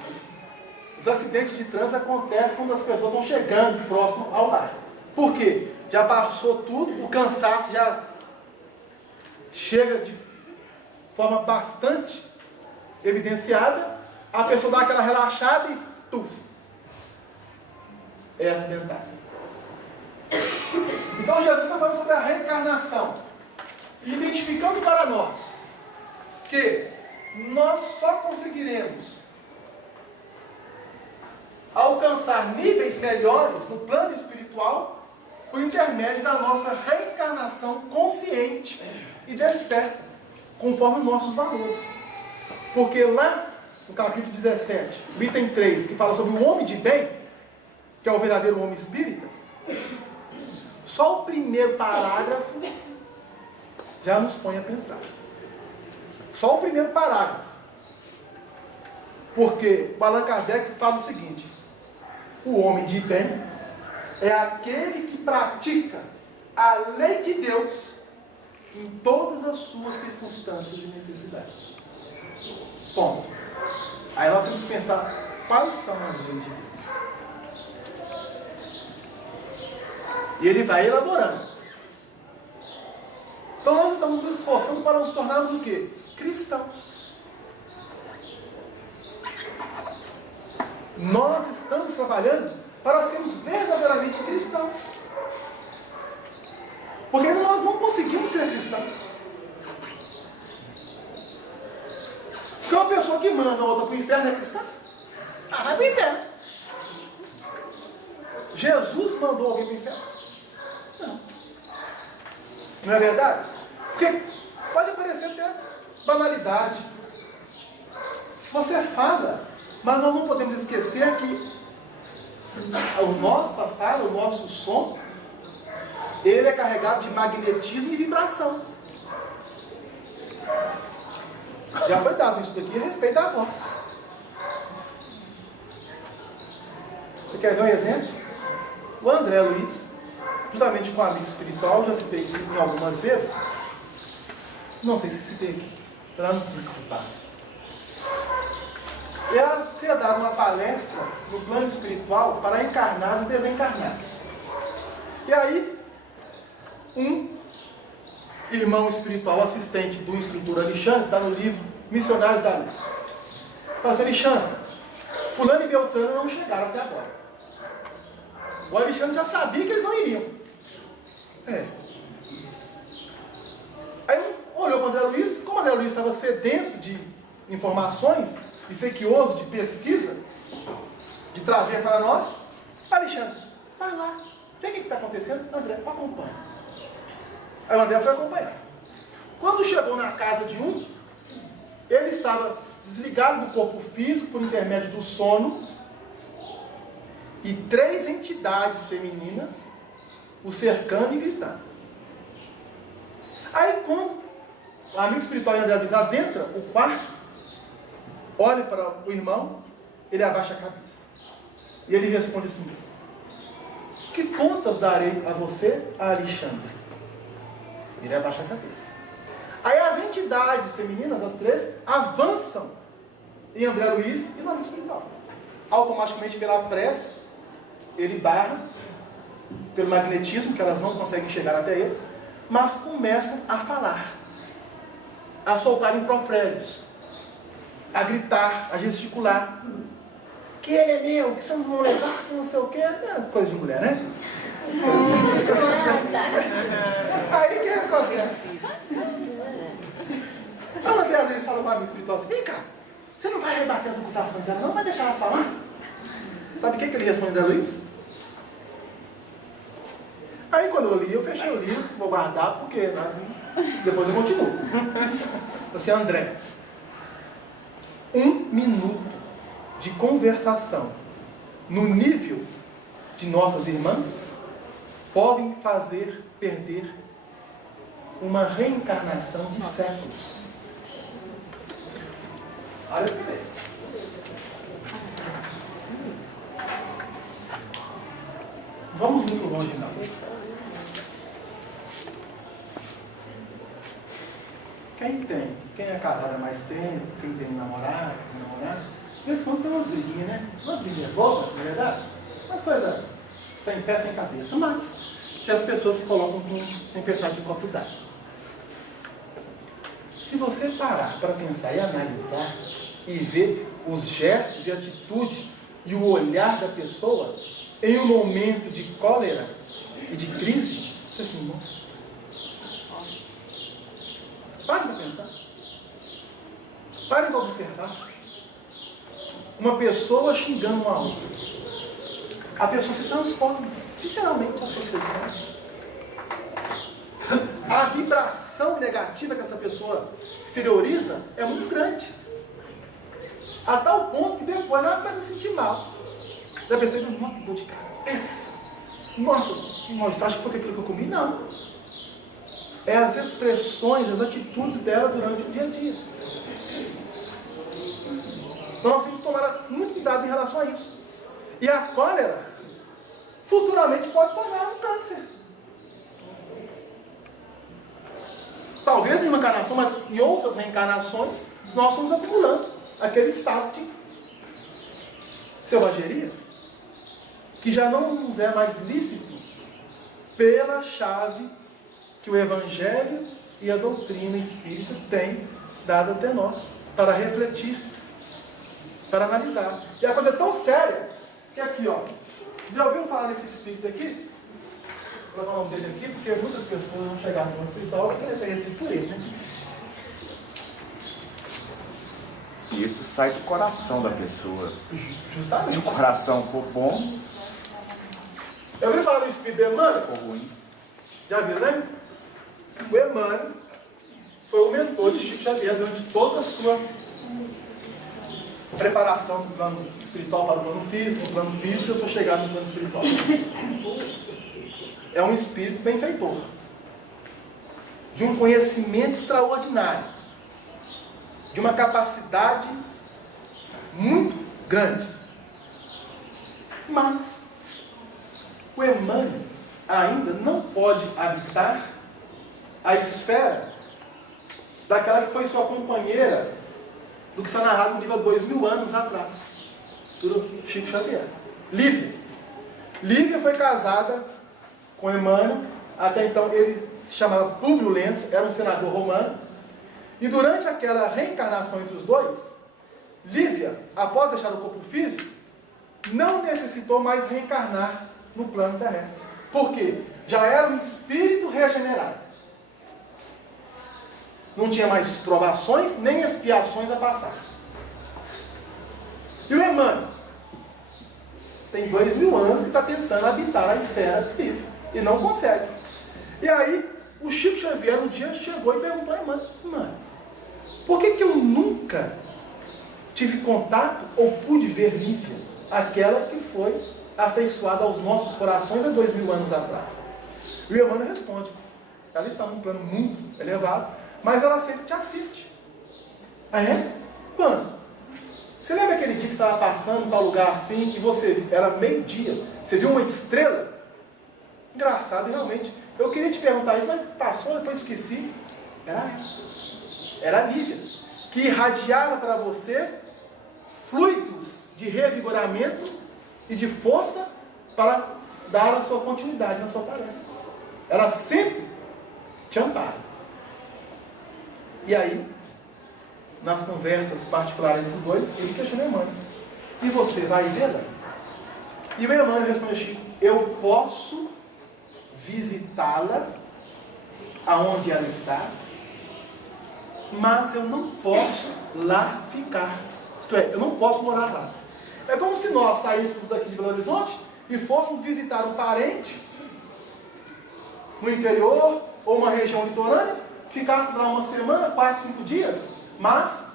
os acidentes de trânsito acontecem quando as pessoas estão chegando próximo ao lar. Por quê? Já passou tudo, o cansaço já chega de forma bastante evidenciada, a pessoa dá aquela relaxada e tuf, é acidentário. Então Jesus está falando sobre a reencarnação, identificando para nós que nós só conseguiremos alcançar níveis melhores no plano espiritual por intermédio da nossa reencarnação consciente e desperta, conforme os nossos valores. Porque lá no capítulo 17, o item 3, que fala sobre o homem de bem, que é o verdadeiro homem espírita, só o primeiro parágrafo já nos põe a pensar. Só o primeiro parágrafo. Porque o Allan Kardec fala o seguinte: o homem de bem é aquele que pratica a lei de Deus em todas as suas circunstâncias de necessidade. Bom, aí nós temos que pensar quais são as leis de Deus. E ele vai elaborando. Então nós estamos nos esforçando para nos tornarmos o quê? Cristãos. Nós estamos trabalhando para sermos verdadeiramente cristãos. Porque nós não conseguimos ser cristãos. Porque uma pessoa que manda a outra para o inferno é cristã? Ah, vai para o inferno. Jesus mandou alguém para o inferno? Não. Não é verdade? Porque pode parecer até banalidade. Você fala, mas nós não podemos esquecer que a nossa fala, o nosso som, ele é carregado de magnetismo e vibração. Já foi dado isso daqui a respeito da voz. Você quer ver um exemplo? O André Luiz, juntamente com um amigo espiritual, já citei isso em algumas vezes. Não sei se citei aqui, lá no disco de base. Ela tinha dado uma palestra no plano espiritual para encarnados e desencarnados. E aí, um irmão espiritual assistente do instrutor Alexandre, está no livro Missionários da Luz, fala assim: Alexandre, fulano e Beltrano não chegaram até agora. O Alexandre já sabia que eles não iriam. Aí olhou para o André Luiz, como o André Luiz estava sedento de informações e sequioso de pesquisa, de trazer para nós: Alexandre, vai lá, vê o que está acontecendo. André, acompanha. Aí o André foi acompanhar. Quando chegou na casa de um, ele estava desligado do corpo físico por intermédio do sono, e 3 entidades femininas o cercando e gritando. Aí quando o amigo espiritual André Luiz adentra o quarto, olha para o irmão, ele abaixa a cabeça. E ele responde assim: que contas darei a você, a Alexandre? Ele abaixa a cabeça. Aí as entidades femininas, as três, avançam em André Luiz e no amigo espiritual. Automaticamente, pela prece, ele barra, pelo magnetismo, que elas não conseguem chegar até eles, mas começam a falar, a soltar impropérios, a gritar, a gesticular. Que ele é meu, que vocês vão levar, que não sei o que, é coisa de mulher, né? Aí que acontece? A André às vezes fala para o amigo espiritual assim: vem cá, você não vai rebater as ocultações dela, não vai deixar ela falar? Sabe o que ele responde a Luiz? Aí quando eu li, eu fechei o livro, vou guardar porque depois eu continuo. Você, André, 1 minuto de conversação no nível de nossas irmãs podem fazer perder uma reencarnação de séculos. Olha isso aí. Vamos muito longe, não. Quem é casado há mais tempo, quem tem namorado, nesse ponto tem umas briguinhas, né? Umas briguinhas bobas, na verdade. Umas coisas sem pé, sem cabeça, mas que as pessoas se colocam com tempestade de copo d'água. Se você parar para pensar e analisar e ver os gestos e atitudes e o olhar da pessoa em um momento de cólera e de crise, você assim, nossa. Parem para pensar. Parem para observar. Uma pessoa xingando uma outra. A pessoa se transforma, sinceramente, com as suas feições. A vibração negativa que essa pessoa exterioriza é muito grande. A tal ponto que depois ela começa a se sentir mal. Da pessoa diz: nossa, que dor de cabeça. Nossa, acho que foi aquilo que eu comi? Não. É as expressões, as atitudes dela durante o dia a dia. Então nós temos que tomar muito cuidado em relação a isso. E a cólera, futuramente, pode tornar um câncer. Talvez em uma encarnação, mas em outras reencarnações, nós estamos acumulando aquele estado de selvageria, que já não nos é mais lícito pela chave que o Evangelho e a doutrina espírita têm dado até nós, para refletir, para analisar. E a coisa é tão séria, que aqui, ó, já ouviram falar nesse espírito aqui? Vou falar o nome dele aqui, porque muitas pessoas vão chegar no mundo espiritual e querer ser recebido por ele, né? E isso sai do coração da pessoa. Justamente. Se o coração for bom, eu ouvi falar do espírito do Emmanuel? for ruim. Já viu, né? O Emmanuel foi o mentor de Chico Xavier durante toda a sua preparação do plano espiritual para o plano físico, do plano físico para chegar no plano espiritual. É um espírito benfeitor, de um conhecimento extraordinário, de uma capacidade muito grande. Mas o Emmanuel ainda não pode habitar a esfera daquela que foi sua companheira do que está narrado no livro há 2000 anos atrás, do Chico Xavier. Lívia. Lívia foi casada com Emmanuel, até então ele se chamava Públio Lentz, era um senador romano, e durante aquela reencarnação entre os dois, Lívia, após deixar o corpo físico, não necessitou mais reencarnar no plano terrestre. Por quê? Já era um espírito regenerado. Não tinha mais provações nem expiações a passar. E o Emmanuel tem 2000 anos que está tentando habitar a esfera viva e não consegue. E aí o Chico Xavier um dia chegou e perguntou a Emmanuel: mano, por que eu nunca tive contato ou pude ver Lívia, aquela que foi afeiçoada aos nossos corações há 2000 anos atrás? E o Emmanuel responde: ela está num plano muito elevado, mas ela sempre te assiste. Ah, é? Quando? Você lembra aquele dia que você estava passando para um lugar assim, e você, era meio-dia, você viu uma estrela? Engraçado, realmente, Eu queria te perguntar isso, mas passou, depois esqueci. Era a Lívia, que irradiava para você fluidos de revigoramento e de força para dar a sua continuidade na sua tarefa. Ela sempre te ampara. E aí, nas conversas particulares dos dois, ele questiona Emmanuel: e você vai vê-la? E o Emmanuel responde assim: eu posso visitá-la aonde ela está, mas eu não posso lá ficar. Isto é, eu não posso morar lá. É como se nós saíssemos daqui de Belo Horizonte e fôssemos visitar um parente no interior ou uma região litorânea, ficássemos lá uma semana, 4, 5 dias, mas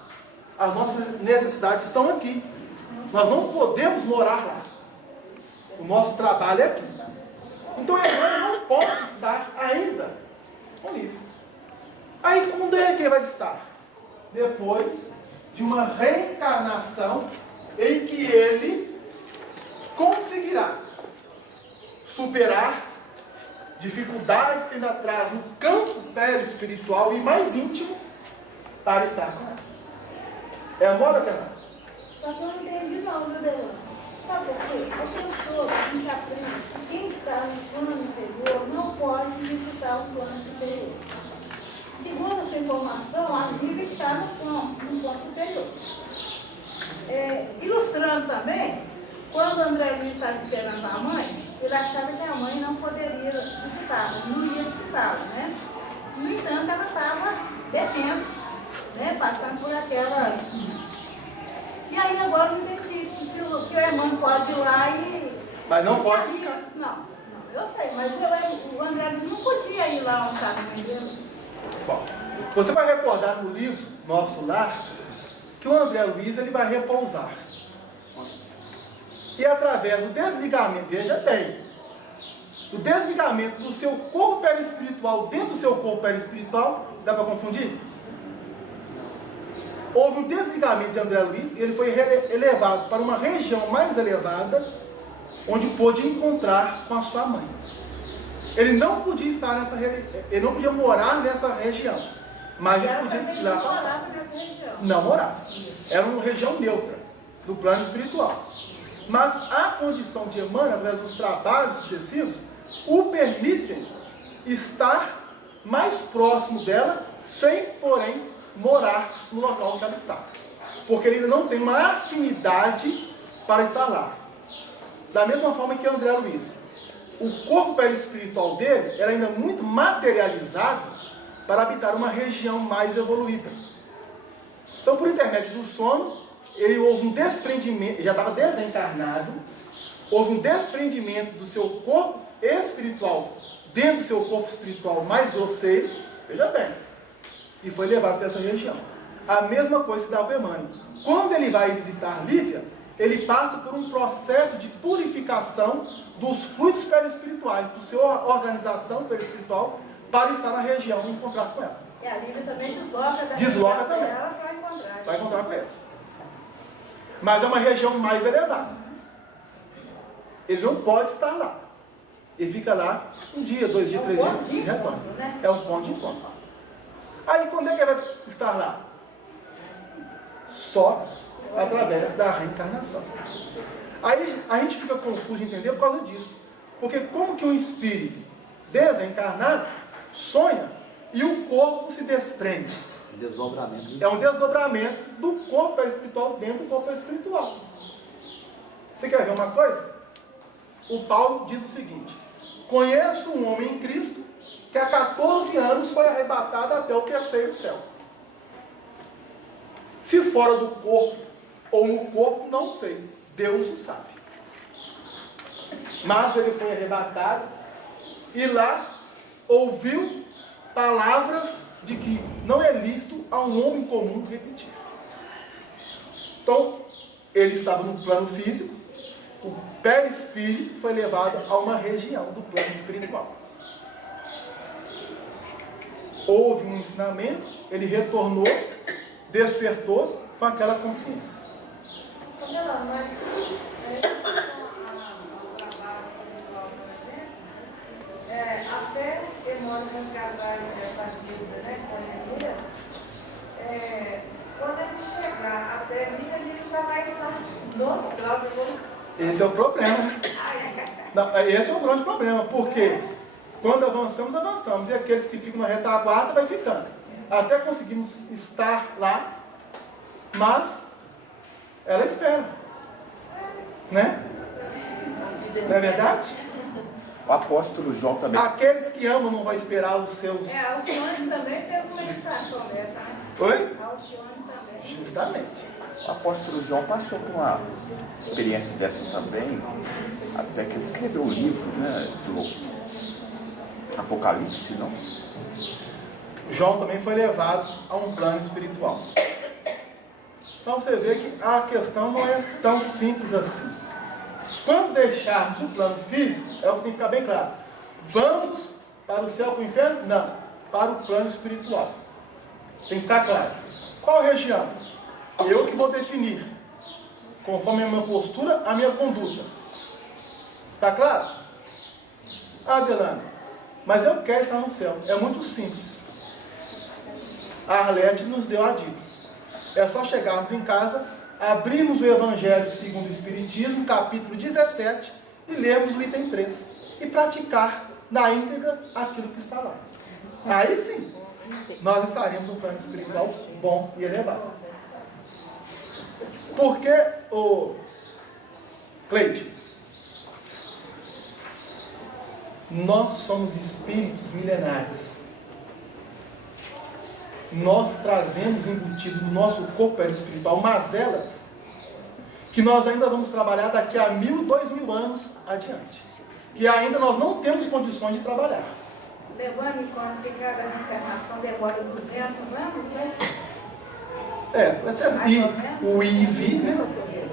as nossas necessidades estão aqui. Nós não podemos morar lá. O nosso trabalho é aqui. Então Emmanuel não pode estar ainda com livro. Aí quando é que ele vai estar? Depois de uma reencarnação em que ele conseguirá superar dificuldades que ainda traz no campo perispiritual e mais íntimo para estar com ela. É amor ou que é mais? Só que eu não entendi não, viu, Delano? Sabe por quê? Porque eu sou, a gente aprende que quem está no plano inferior não pode visitar o plano superior. Segundo essa informação, a Lívia está no plano superior. Ilustrando também, quando o André Luiz estava esperando a mãe, ele achava que a mãe não poderia visitá-la, não ia visitá-la, né? No entanto, ela estava descendo, né? Passando por aquelas... E aí agora eu entendi que o irmão pode ir lá e... Mas não pode ficar. Não, eu sei, mas o André Luiz não podia ir lá onde estava a mãe dele. Bom, você vai recordar no livro Nosso Lar que o André Luiz ele vai repousar. E através do desligamento, veja bem, o desligamento do seu corpo perispiritual dentro do seu corpo perispiritual, dá para confundir? Houve um desligamento de André Luiz, ele foi elevado para uma região mais elevada, onde pôde encontrar com a sua mãe. Ele não podia estar nessa ele não podia morar nessa região, mas ele podia ir lá passar. Não morava. Era uma região neutra, do plano espiritual. Mas a condição de Emmanuel, através dos trabalhos sucessivos, o permitem estar mais próximo dela, sem, porém, morar no local onde ela está. Porque ele ainda não tem uma afinidade para estar lá. Da mesma forma que André Luiz. O corpo perispiritual dele era ainda muito materializado para habitar uma região mais evoluída. Então, por intermédio do sono, ele houve um desprendimento, já estava desencarnado, houve um desprendimento do seu corpo espiritual dentro do seu corpo espiritual mais grosseiro, veja bem, e foi levado para essa região. A mesma coisa se dá com Emmanuel. Quando ele vai visitar Lívia, ele passa por um processo de purificação dos fluidos perispirituais, da sua organização perispiritual, para estar na região e encontrar com ela. E a Lívia também desloca também. Ela para encontrar. Vai encontrar com ela. Mas é uma região mais elevada. Ele não pode estar lá. Ele fica lá um dia, 2 dias, 3 dias e retorna. Né? É um ponto de encontro. Aí quando é que ele vai estar lá? Só através da reencarnação. Aí a gente fica confuso de entender por causa disso. Porque como que um espírito desencarnado sonha e o corpo se desprende? Desdobramento. É um desdobramento do corpo espiritual dentro do corpo espiritual. Você quer ver uma coisa? O Paulo diz o seguinte: conheço um homem em Cristo que há 14 anos foi arrebatado até o 3º céu. Se fora do corpo ou no corpo, não sei. Deus o sabe. Mas ele foi arrebatado e lá ouviu palavras de que não é lícito a um homem comum repetir. Então, ele estava no plano físico, o perispírito foi levado a uma região do plano espiritual. Houve um ensinamento, ele retornou, despertou com aquela consciência. Até nós resgatar essa dívida, né, com Neemias, quando ele chegar até mim, ele não vai mais estar no próprio. Esse é o problema. Não, esse é o grande problema, porque quando avançamos, avançamos, e aqueles que ficam na retaguarda vai ficando. Até conseguimos estar lá, mas ela espera. Né? Não é verdade? O apóstolo João também. Aqueles que amam não vão esperar os seus. Alcione também teve uma licitação dessa, né? Oi? Alcione também. Justamente. O apóstolo João passou por uma experiência dessa também, até que ele escreveu o livro, né, do Apocalipse, não? João também foi levado a um plano espiritual. Então você vê que a questão não é tão simples assim. Quando deixarmos o plano físico, é o que tem que ficar bem claro. Vamos para o céu, para o inferno? Não. Para o plano espiritual. Tem que ficar claro. Qual região? Eu que vou definir, conforme a minha postura, a minha conduta. Está claro? Adelante. Mas eu quero estar no céu. É muito simples. A Arlete nos deu a dica. É só chegarmos em casa, abrirmos o Evangelho segundo o Espiritismo, capítulo 17, e lermos o item 3. E praticar na íntegra aquilo que está lá. Aí sim, nós estaremos no plano espiritual bom e elevado. Porque, Cleide, nós somos espíritos milenares. Nós trazemos embutido no nosso corpo espiritual mazelas que nós ainda vamos trabalhar daqui a 1000, 2000 anos adiante. Que ainda nós não temos condições de trabalhar. Levando em conta que cada encarnação demora 200 anos, né? E o IV, né?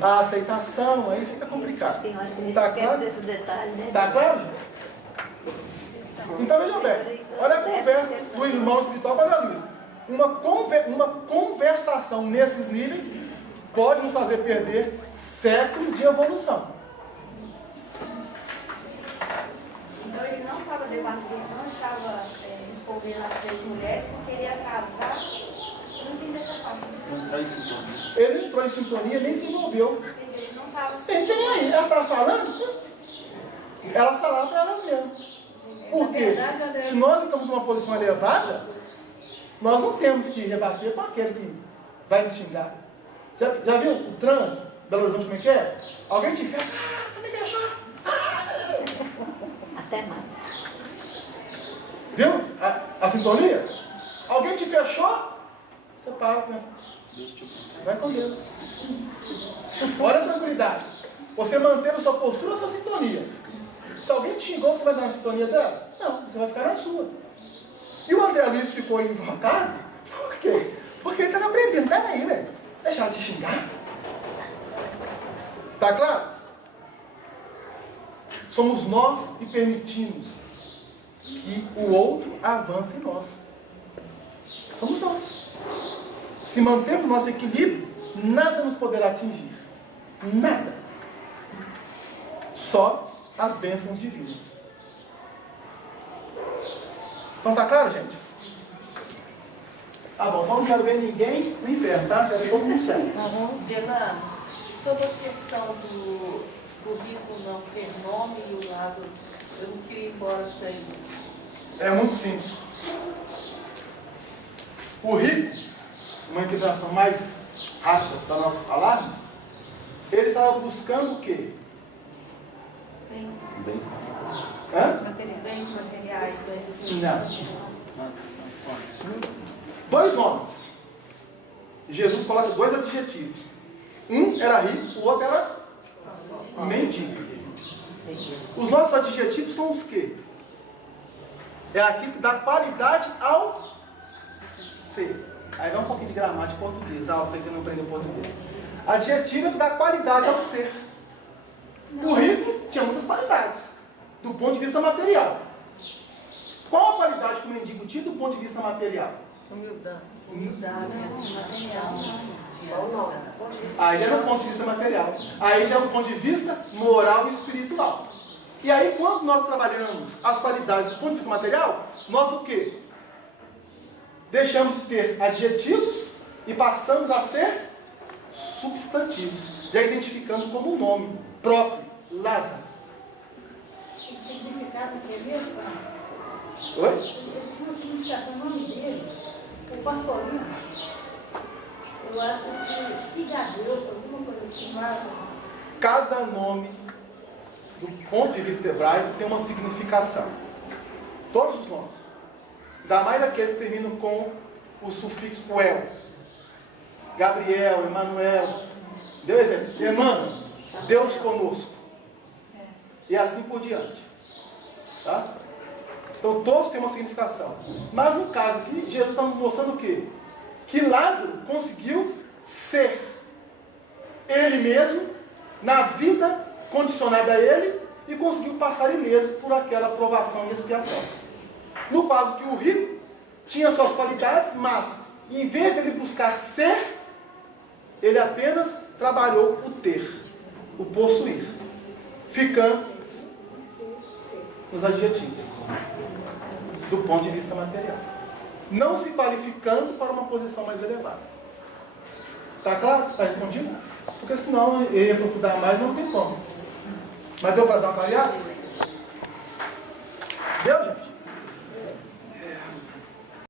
A aceitação, aí fica complicado. Tem hora que a gente Tá esquece claro? desse detalhe, né? Está claro? Então veja bem, olha a conversa do irmão espiritual com a Ana Luísa. Uma conversação nesses níveis pode nos fazer perder séculos de evolução. Então ele não estava debatendo, não estava respondendo as 3 mulheres porque ele ia atrasar. Eu não entendi essa parte. Ele entrou em sintonia, nem se envolveu. Ele não estava. Ele tem aí, ela estava falando, elas falaram para elas mesmas. Por quê? Se nós estamos numa posição elevada, nós não temos que rebater com aquele que vai nos xingar. Já viu o trânsito? Belo Horizonte como é que é? Alguém te fecha, você me fechou. Até mata. Viu a sintonia? Alguém te fechou, você para e pensa, vai com Deus. Olha a tranquilidade. Você manteve a sua postura, a sua sintonia. Se alguém te xingou, você vai dar uma sintonia dela? Não, você vai ficar na sua. E o André Luiz ficou invocado? Por quê? Porque ele estava aprendendo. Peraí, velho. Deixar de xingar. Tá claro? Somos nós que permitimos que o outro avance em nós. Somos nós. Se mantermos nosso equilíbrio, nada nos poderá atingir. Nada. Só as bênçãos divinas. Então tá claro, gente? Tá bom, então não quero ver ninguém no inferno, tá? Quero ver todo mundo certo. Delano, sobre a questão do rico não ter nome e o Lázaro, eu não queria ir embora sem. É muito simples. O rico, uma interpretação mais rápida para nós falarmos, ele estava buscando o quê? Bem, Hã? Bens materiais, bens. Não. 2 homens. Jesus coloca 2 adjetivos. Um era rico, o outro era mendigo. Os nossos adjetivos são os quê? É aquilo que dá qualidade ao ser. Aí vai um pouquinho de gramática português. Para quem não aprendeu português. Adjetivo é que dá qualidade ao ser. O rico tinha muitas qualidades, do ponto de vista material. Qual a qualidade que o mendigo tinha do ponto de vista material? Humildade, assim, material. Aí é no ponto de vista material. Aí é no ponto de vista moral e espiritual. E aí, quando nós trabalhamos as qualidades do ponto de vista material, nós o quê? Deixamos de ter adjetivos e passamos a ser substantivos, já identificando como um nome próprio, Lázaro. O significado que é mesmo? Oi? Ele tinha uma significação, o nome dele, o pastorino. Eu acho que cigadeus, alguma coisa assim, Lázaro. Cada nome, do ponto de vista hebraico, tem uma significação. Todos os nomes. Ainda mais aqueles que terminam com o sufixo el. Gabriel, Emanuel. Deu exemplo. Emmanuel, Deus conosco. E assim por diante. Tá? Então todos têm uma significação. Mas no caso aqui, Jesus está nos mostrando o quê? Que Lázaro conseguiu ser ele mesmo, na vida condicionada a ele, e conseguiu passar ele mesmo por aquela provação e expiação. No caso que o rico tinha suas qualidades, mas em vez de ele buscar ser, ele apenas trabalhou o ter, o possuir, ficando nos adjetivos, do ponto de vista material, não se qualificando para uma posição mais elevada. Está claro? Está respondido? Porque senão eu ia aprofundar mais, não tem como. Mas deu para dar uma clareada? Deu, gente?